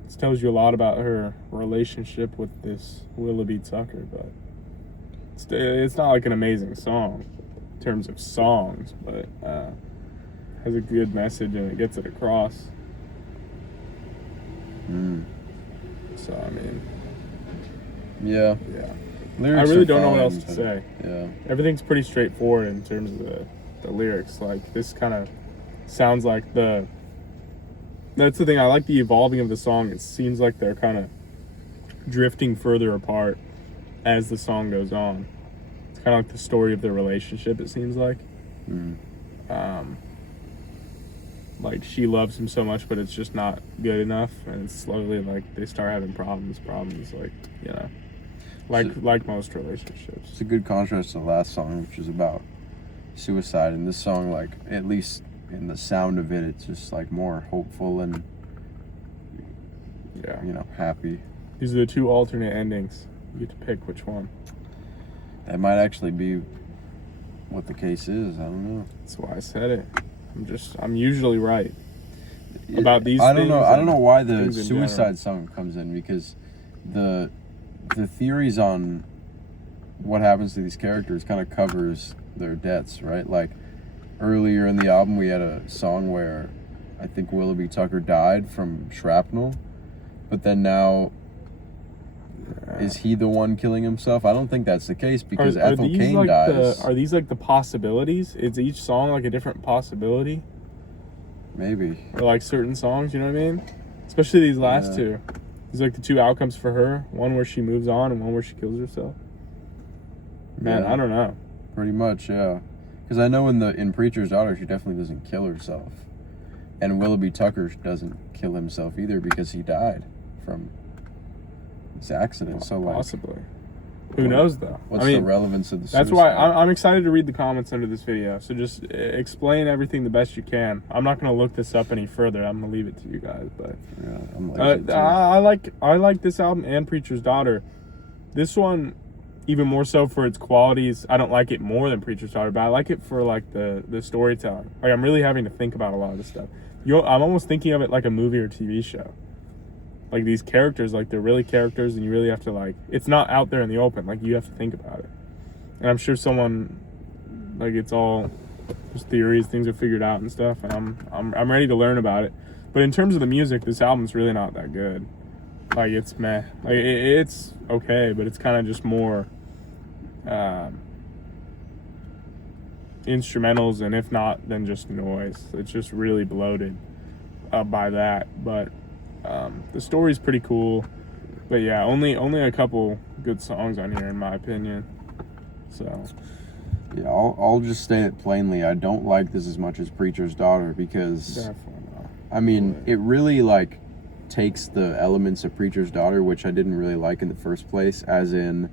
It tells you a lot about her relationship with this Willoughby Tucker, but it's not like an amazing song in terms of songs, but has a good message and it gets it across. So, I mean, Yeah. Lyrics I really are don't know what fine, else to but- say. Yeah. Everything's pretty straightforward in terms of the lyrics. Like, this kind of sounds like that's the thing. I like the evolving of the song. It seems like they're kind of drifting further apart as the song goes on. It's kind of like the story of their relationship, it seems like. like she loves him so much, but it's just not good enough, and it's slowly like they start having problems, like, you know, like most relationships. It's a good contrast to the last song, which is about suicide, and this song, like, at least in the sound of it, it's just like more hopeful and, Yeah. you know, happy. These are the two alternate endings. You get to pick which one. That might actually be what the case is. I don't know. That's why I said it. I'm usually right about these I don't things. know. I don't know why the things in general. suicide song comes in, because the theories on what happens to these characters kind of covers their deaths, right? Like earlier in the album, we had a song where I think Willoughby Tucker died from shrapnel, but then now is he the one killing himself? I don't think that's the case, because Ethel Cain like dies. Are these like the possibilities? Is each song like a different possibility? Maybe. Or like certain songs, you know what I mean? Especially these last two. These are like the two outcomes for her. One where she moves on and one where she kills herself. Man, Yeah. I don't know. Pretty much, yeah. Because I know in Preacher's Daughter, she definitely doesn't kill herself. And Willoughby Tucker doesn't kill himself either, because he died from this accident. So, like, Possibly. Who knows, though? what's I mean, the relevance of the that's suicide? why I'm excited to read the comments under this video. So just explain everything the best you can. I'm not going to look this up any further. I'm going to leave it to you guys. But Yeah, I'm lazy too. I like this album and Preacher's Daughter. This one, even more so for its qualities. I don't like it more than Preacher's Daughter, but I like it for like the storytelling. Like, I'm really having to think about a lot of this stuff. I'm almost thinking of it like a movie or TV show. Like, these characters, like, they're really characters, and you really have to, like, it's not out there in the open. Like, you have to think about it. And I'm sure someone, like, it's all just theories, things are figured out and stuff, and I'm ready to learn about it. But in terms of the music, this album's really not that good. Like, it's meh. Like, it's okay, but it's kind of just more instrumentals, and if not, then just noise. It's just really bloated by that. But the story's pretty cool. But yeah, only a couple good songs on here, in my opinion. So Yeah, I'll just state it plainly. I don't like this as much as Preacher's Daughter, because, definitely not. I mean, it really, like, takes the elements of Preacher's Daughter, which I didn't really like in the first place, as in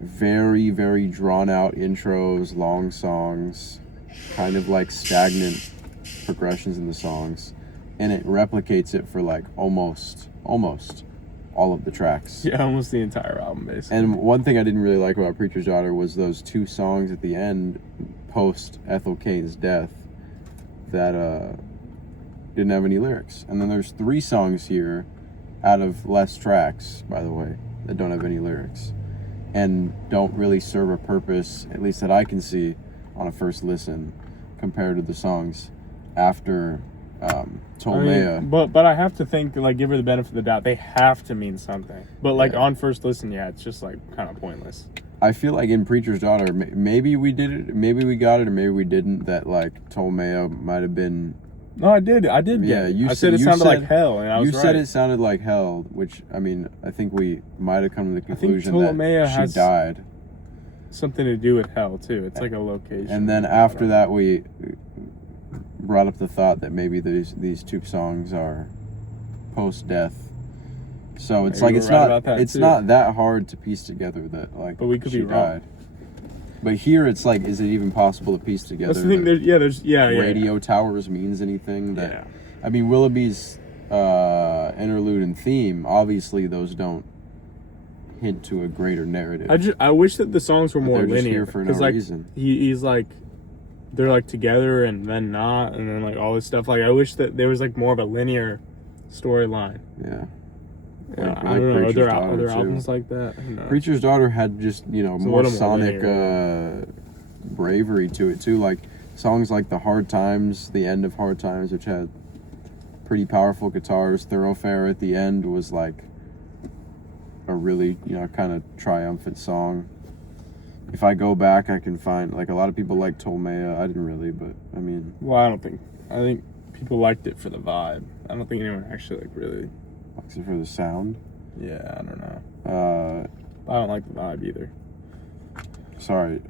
very, very drawn out intros, long songs, kind of like stagnant progressions in the songs, and it replicates it for like almost all of the tracks. Yeah, almost the entire album, basically. And one thing I didn't really like about Preacher's Daughter was those two songs at the end, post Ethel Cain's death, that didn't have any lyrics. And then there's 3 songs here out of less tracks, by the way, that don't have any lyrics and don't really serve a purpose, at least that I can see on a first listen, compared to the songs after Tolmea. But I have to think, like, give her the benefit of the doubt. They have to mean something. But like, on first listen, yeah, it's just like kind of pointless. I feel like in Preacher's Daughter, maybe we did it, maybe we got it, or maybe we didn't. That like Tolmea might have been. No, I did. I did. Yeah, I said it sounded like hell, and I was You right. said it sounded like hell, which, I mean, I think we might have come to the conclusion Tolmea that she has died. Something to do with hell too. It's like a location. And then after that, we brought up the thought that maybe these 2 songs are post-death. So it's Maybe like we're right about that it's too. not that hard to piece together that, like, But we could she be wrong. died. But here it's like, is it even possible to piece together? That's the thing. that radio towers means anything? That Yeah. I mean, Willoughby's interlude and theme, obviously those don't hint to a greater narrative. I wish that the songs were more they're just linear. here for no 'Cause, like, reason. he's like, they're like together and then not, and then like all this stuff. Like, I wish that there was like more of a linear storyline. Yeah. Yeah, Like I don't know. Are Preacher's there Daughter, other too. albums like that? Who knows? Preacher's Daughter had just, you know, It's a more little more sonic bravery to it too. Like songs like the Hard Times, the end of Hard Times, which had pretty powerful guitars. Thoroughfare at the end was like a really, you know, kind of triumphant song. If I go back, I can find, like, a lot of people like Tolmea. I didn't really, but I mean, Well, I think people liked it for the vibe. I don't think anyone actually like really. except for the sound. Yeah, I don't know. I don't like the vibe either. Sorry,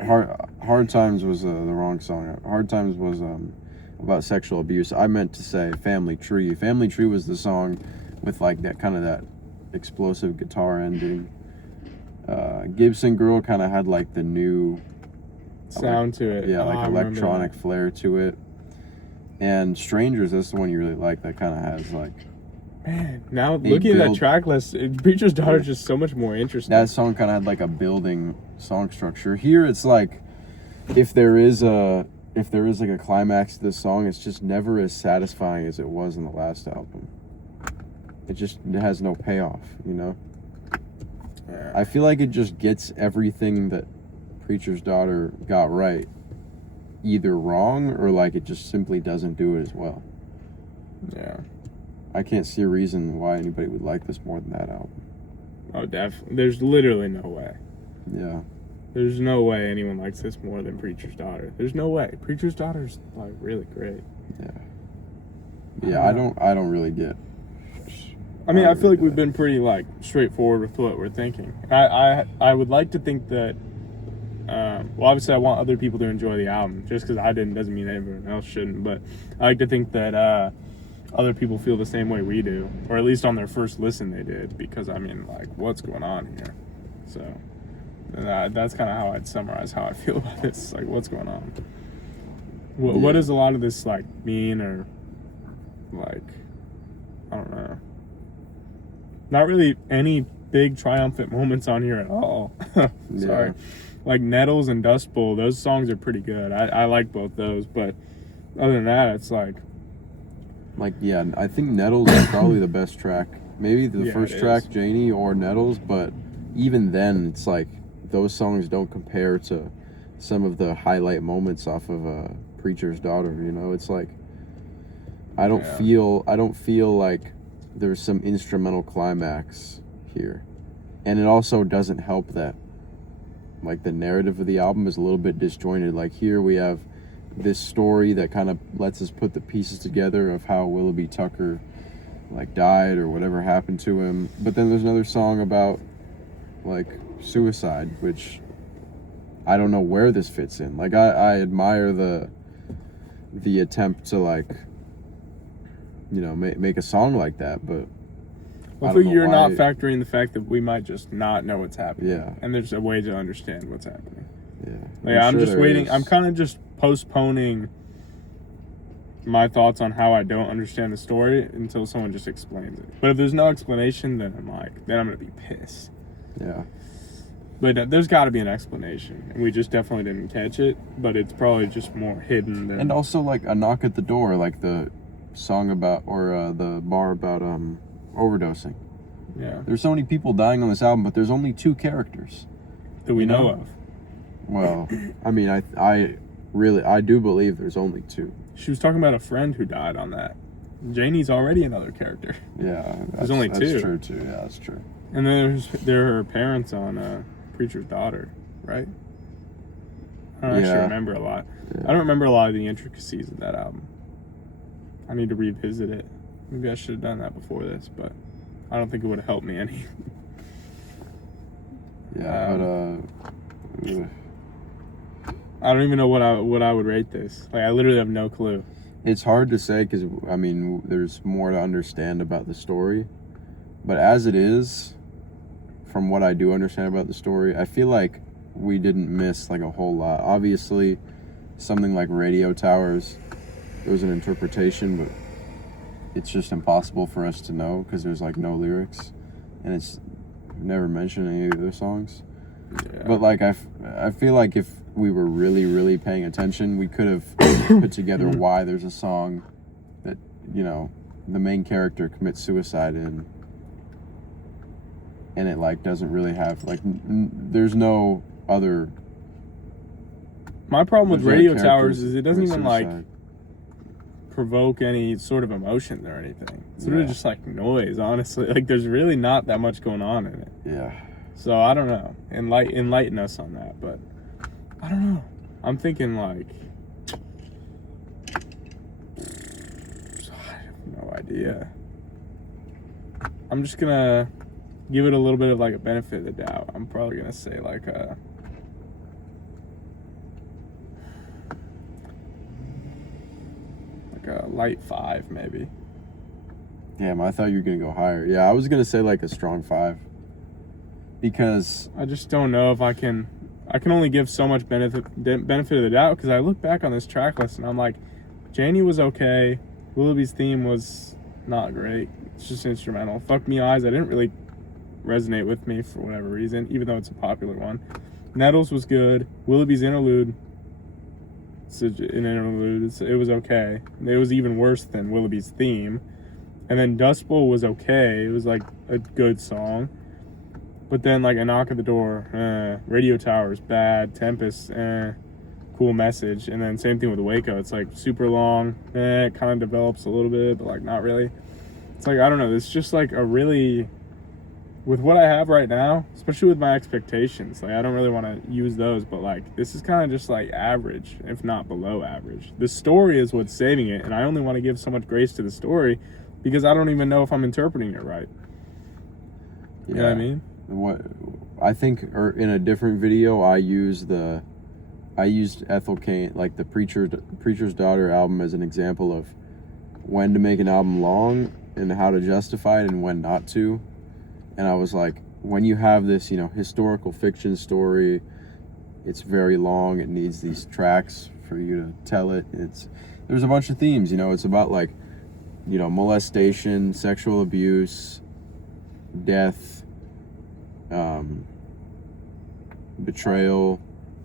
Hard Times was the wrong song. Hard Times was about sexual abuse. I meant to say Family Tree. Family Tree was the song with like that kind of that explosive guitar ending. Gibson Girl kind of had like the new sound to it. Yeah, Oh, like I remember electronic that. flair to it. And Strangers, that's the one you really like. That kind of has like Man, now looking at that build- track list, Preacher's Daughter is just so much more interesting. that song kind of had like a building song structure. Here it's like if there is like a climax to this song, it's just never as satisfying as it was in the last album. It has no payoff, you know? Yeah. I feel like it just gets everything that Preacher's Daughter got right either wrong or like it just simply doesn't do it as well. Yeah. I can't see a reason why anybody would like this more than that album. Oh, definitely. There's literally no way. Yeah. There's no way anyone likes this more than Preacher's Daughter. There's no way. Preacher's Daughter's like really great. Yeah, I don't really get. I mean, I feel like we've been pretty like straightforward with what we're thinking. I would like to think that. Well, obviously, I want other people to enjoy the album. Just because I didn't doesn't mean everyone else shouldn't. But I like to think that other people feel the same way we do, or at least on their first listen they did. Because I mean, like, what's going on here? So that's kind of how I'd summarize how I feel about this. Like, what's going on? What does a lot of this like mean, or like, I don't know. Not really any big triumphant moments on here at all. Sorry. Yeah. Like Nettles and Dust Bowl, those songs are pretty good. I like both those, but other than that, it's like... Yeah, I think Nettles is probably the best track. Maybe the Yeah, first it track, is. Janie or Nettles, but even then, it's like those songs don't compare to some of the highlight moments off of Preacher's Daughter, you know? It's like, I don't feel like there's some instrumental climax here. And it also doesn't help that like the narrative of the album is a little bit disjointed. Like here we have this story that kind of lets us put the pieces together of how Willoughby Tucker like died or whatever happened to him. But then there's another song about like suicide, which I don't know where this fits in. Like I admire the attempt to like, you know, make a song like that, but hopefully you're not factoring the fact that we might just not know what's happening. Yeah. And there's a way to understand what's happening. Yeah. Like, I'm sure just there waiting. is. I'm kind of just postponing my thoughts on how I don't understand the story until someone just explains it. But if there's no explanation, then I'm going to be pissed. Yeah. But there's got to be an explanation. And we just definitely didn't catch it. But it's probably just more hidden than... And also like A Knock at the Door, like the song about, or the bar about overdosing. Yeah. There's so many people dying on this album, but there's only 2 characters That we know of. Well, I mean, I do believe there's only 2. She was talking about a friend who died on that. Janie's already another character. Yeah, There's only 2. That's true too. Yeah, that's true. And then there are her parents on Preacher's Daughter, right? I don't actually remember a lot. Yeah. I don't remember a lot of the intricacies of that album. I need to revisit it. Maybe I should have done that before this, but I don't think it would have helped me any. Yeah, I don't even know what I would rate this. Like, I literally have no clue. it's hard to say because I mean, there's more to understand about the story, but as it is, from what I do understand about the story, I feel like we didn't miss like a whole lot. Obviously, something like Radio Towers, there was an interpretation, but it's just impossible for us to know because there's like no lyrics, and it's never mentioned in any of their songs. Yeah. But like I feel like if we were really paying attention, we could have put together why there's a song that, you know, the main character commits suicide in, and it like doesn't really have like there's no other. My problem with there's no Radio characters Towers is it doesn't commit even like suicide. provoke any sort of emotion or anything. It's Yeah. really just like noise, honestly. Like, there's really not that much going on in it. Yeah. So I don't know. Enlighten us on that, but I don't know. I'm thinking like I have no idea. I'm just gonna give it a little bit of like a benefit of the doubt. I'm probably gonna say like a like a light 5 maybe. Damn, I thought you were gonna go higher. Yeah, I was gonna say like a strong 5. Because I just don't know if I can only give so much benefit of the doubt, because I look back on this track list and I'm like, Janie was okay, Willoughby's theme was not great, it's just instrumental. Fuck Me Eyes, I didn't really resonate with me for whatever reason, even though it's a popular one. Nettles was good. Willoughby's interlude, it was okay. It was even worse than Willoughby's theme. And then Dust Bowl was okay, it was like a good song. But then like A Knock at the Door, Radio Towers, bad. Tempest, cool message. And then same thing with Waco, it's like super long, it kind of develops a little bit, but like not really. It's like, I don't know, it's just like a really, with what I have right now, especially with my expectations, like I don't really want to use those, but like this is kind of just like average, if not below average. The story is what's saving it, and I only want to give so much grace to the story because I don't even know if I'm interpreting it right. You know what I mean? What I think, or in a different video, I used Ethel Cain, like the Preacher's Daughter album, as an example of when to make an album long and how to justify it and when not to. And I was like, when you have this, you know, historical fiction story, it's very long, it needs these tracks for you to tell it. There's a bunch of themes, you know, it's about like, you know, molestation, sexual abuse, death, betrayal,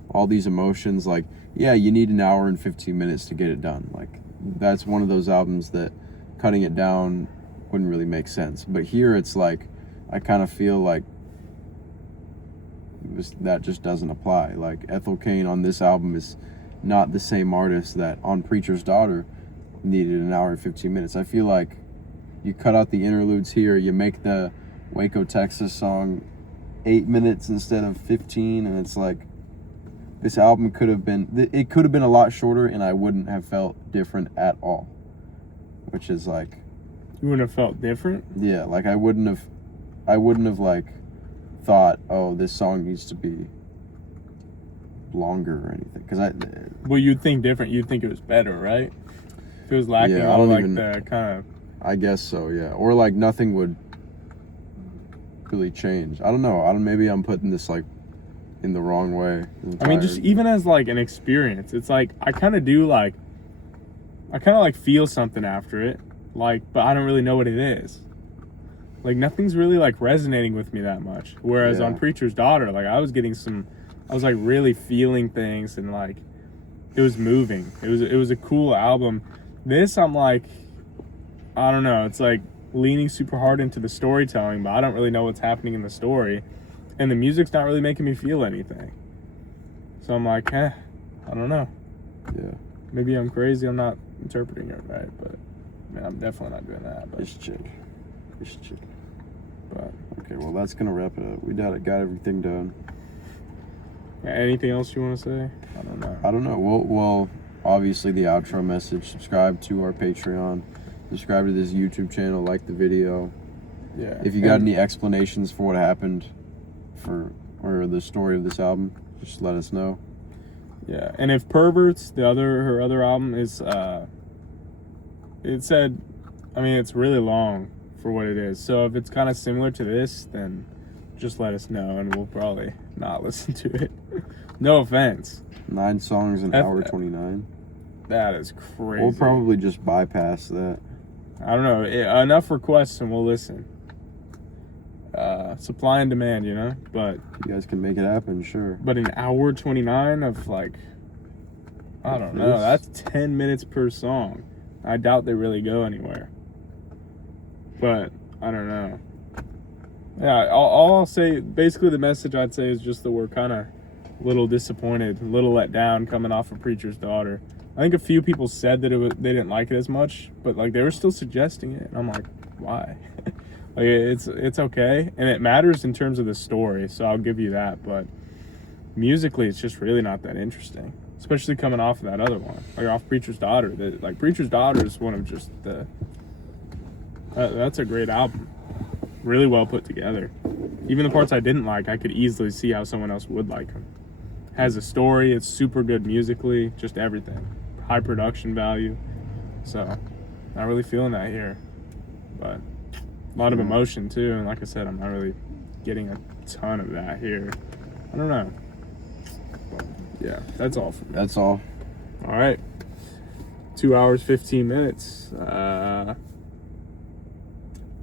all these emotions. Like, yeah, you need an hour and 15 minutes to get it done. Like, that's one of those albums that cutting it down wouldn't really make sense. But here it's like, I kind of feel like that just doesn't apply. Like, Ethel Cain on this album is not the same artist that on Preacher's Daughter needed an hour and 15 minutes. I feel like you cut out the interludes here, you make the Waco, Texas song 8 minutes instead of 15, and it's like, this album could have been a lot shorter and I wouldn't have felt different at all. Which is like, you wouldn't have felt different? Yeah, like I wouldn't have like thought, oh, this song needs to be longer or anything. Because well, you'd think different. You'd think it was better, right? If it was lacking all like the kind of. I guess so, yeah. Or like nothing would really change. I don't know. Maybe I'm putting this like in the wrong way. I mean, just even as like an experience, it's like I kind of feel something after it, like, but I don't really know what it is. Like, nothing's really like resonating with me that much. Whereas on Preacher's Daughter, like I was like really feeling things, and like it was moving. It was a cool album. This, I'm like, I don't know. It's like leaning super hard into the storytelling, but I don't really know what's happening in the story, and the music's not really making me feel anything. So I'm like, I don't know. Yeah. Maybe I'm crazy. I'm not interpreting it right, but I mean, I'm definitely not doing that. But This chick. But Okay, well, that's gonna wrap it up. We got everything done. anything else you want to say? I don't know. Well, obviously the outro message. Subscribe to our Patreon. Subscribe to this YouTube channel. Like the video. Yeah. If you got any explanations for what happened, or the story of this album, just let us know. Yeah, and if Perverts, her other album is, it said, I mean, it's really long for what it is. So if it's kind of similar to this, then just let us know, and we'll probably not listen to it. No offense. 9 songs, an hour 29. That is crazy. We'll probably just bypass that. I don't know. Enough requests and we'll listen. Supply and demand, you know? But you guys can make it happen, sure. But an hour 29 of like, I don't know. That's 10 minutes per song. I doubt they really go anywhere. But I don't know. Yeah, all I'll say, basically the message I'd say is just that we're kind of a little disappointed, a little let down coming off of Preacher's Daughter. I think a few people said that they didn't like it as much, but like they were still suggesting it, and I'm like, why? Like it's okay, and it matters in terms of the story, so I'll give you that. But musically, it's just really not that interesting, especially coming off of that other one, like off Preacher's Daughter. Like Preacher's Daughter is one of just the. That's a great album, really well put together. Even the parts I didn't like, I could easily see how someone else would like them. Has a story, it's super good musically, just everything. High production value. So, not really feeling that here. But a lot of emotion too, and like I said, I'm not really getting a ton of that here. I don't know. But yeah, that's all for me. That's all. All right. 2 hours, 15 minutes.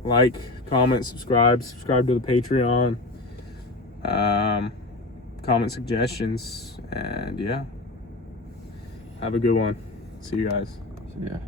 Like, comment, subscribe to the Patreon. Comment suggestions, and yeah. Have a good one. See you guys. Yeah.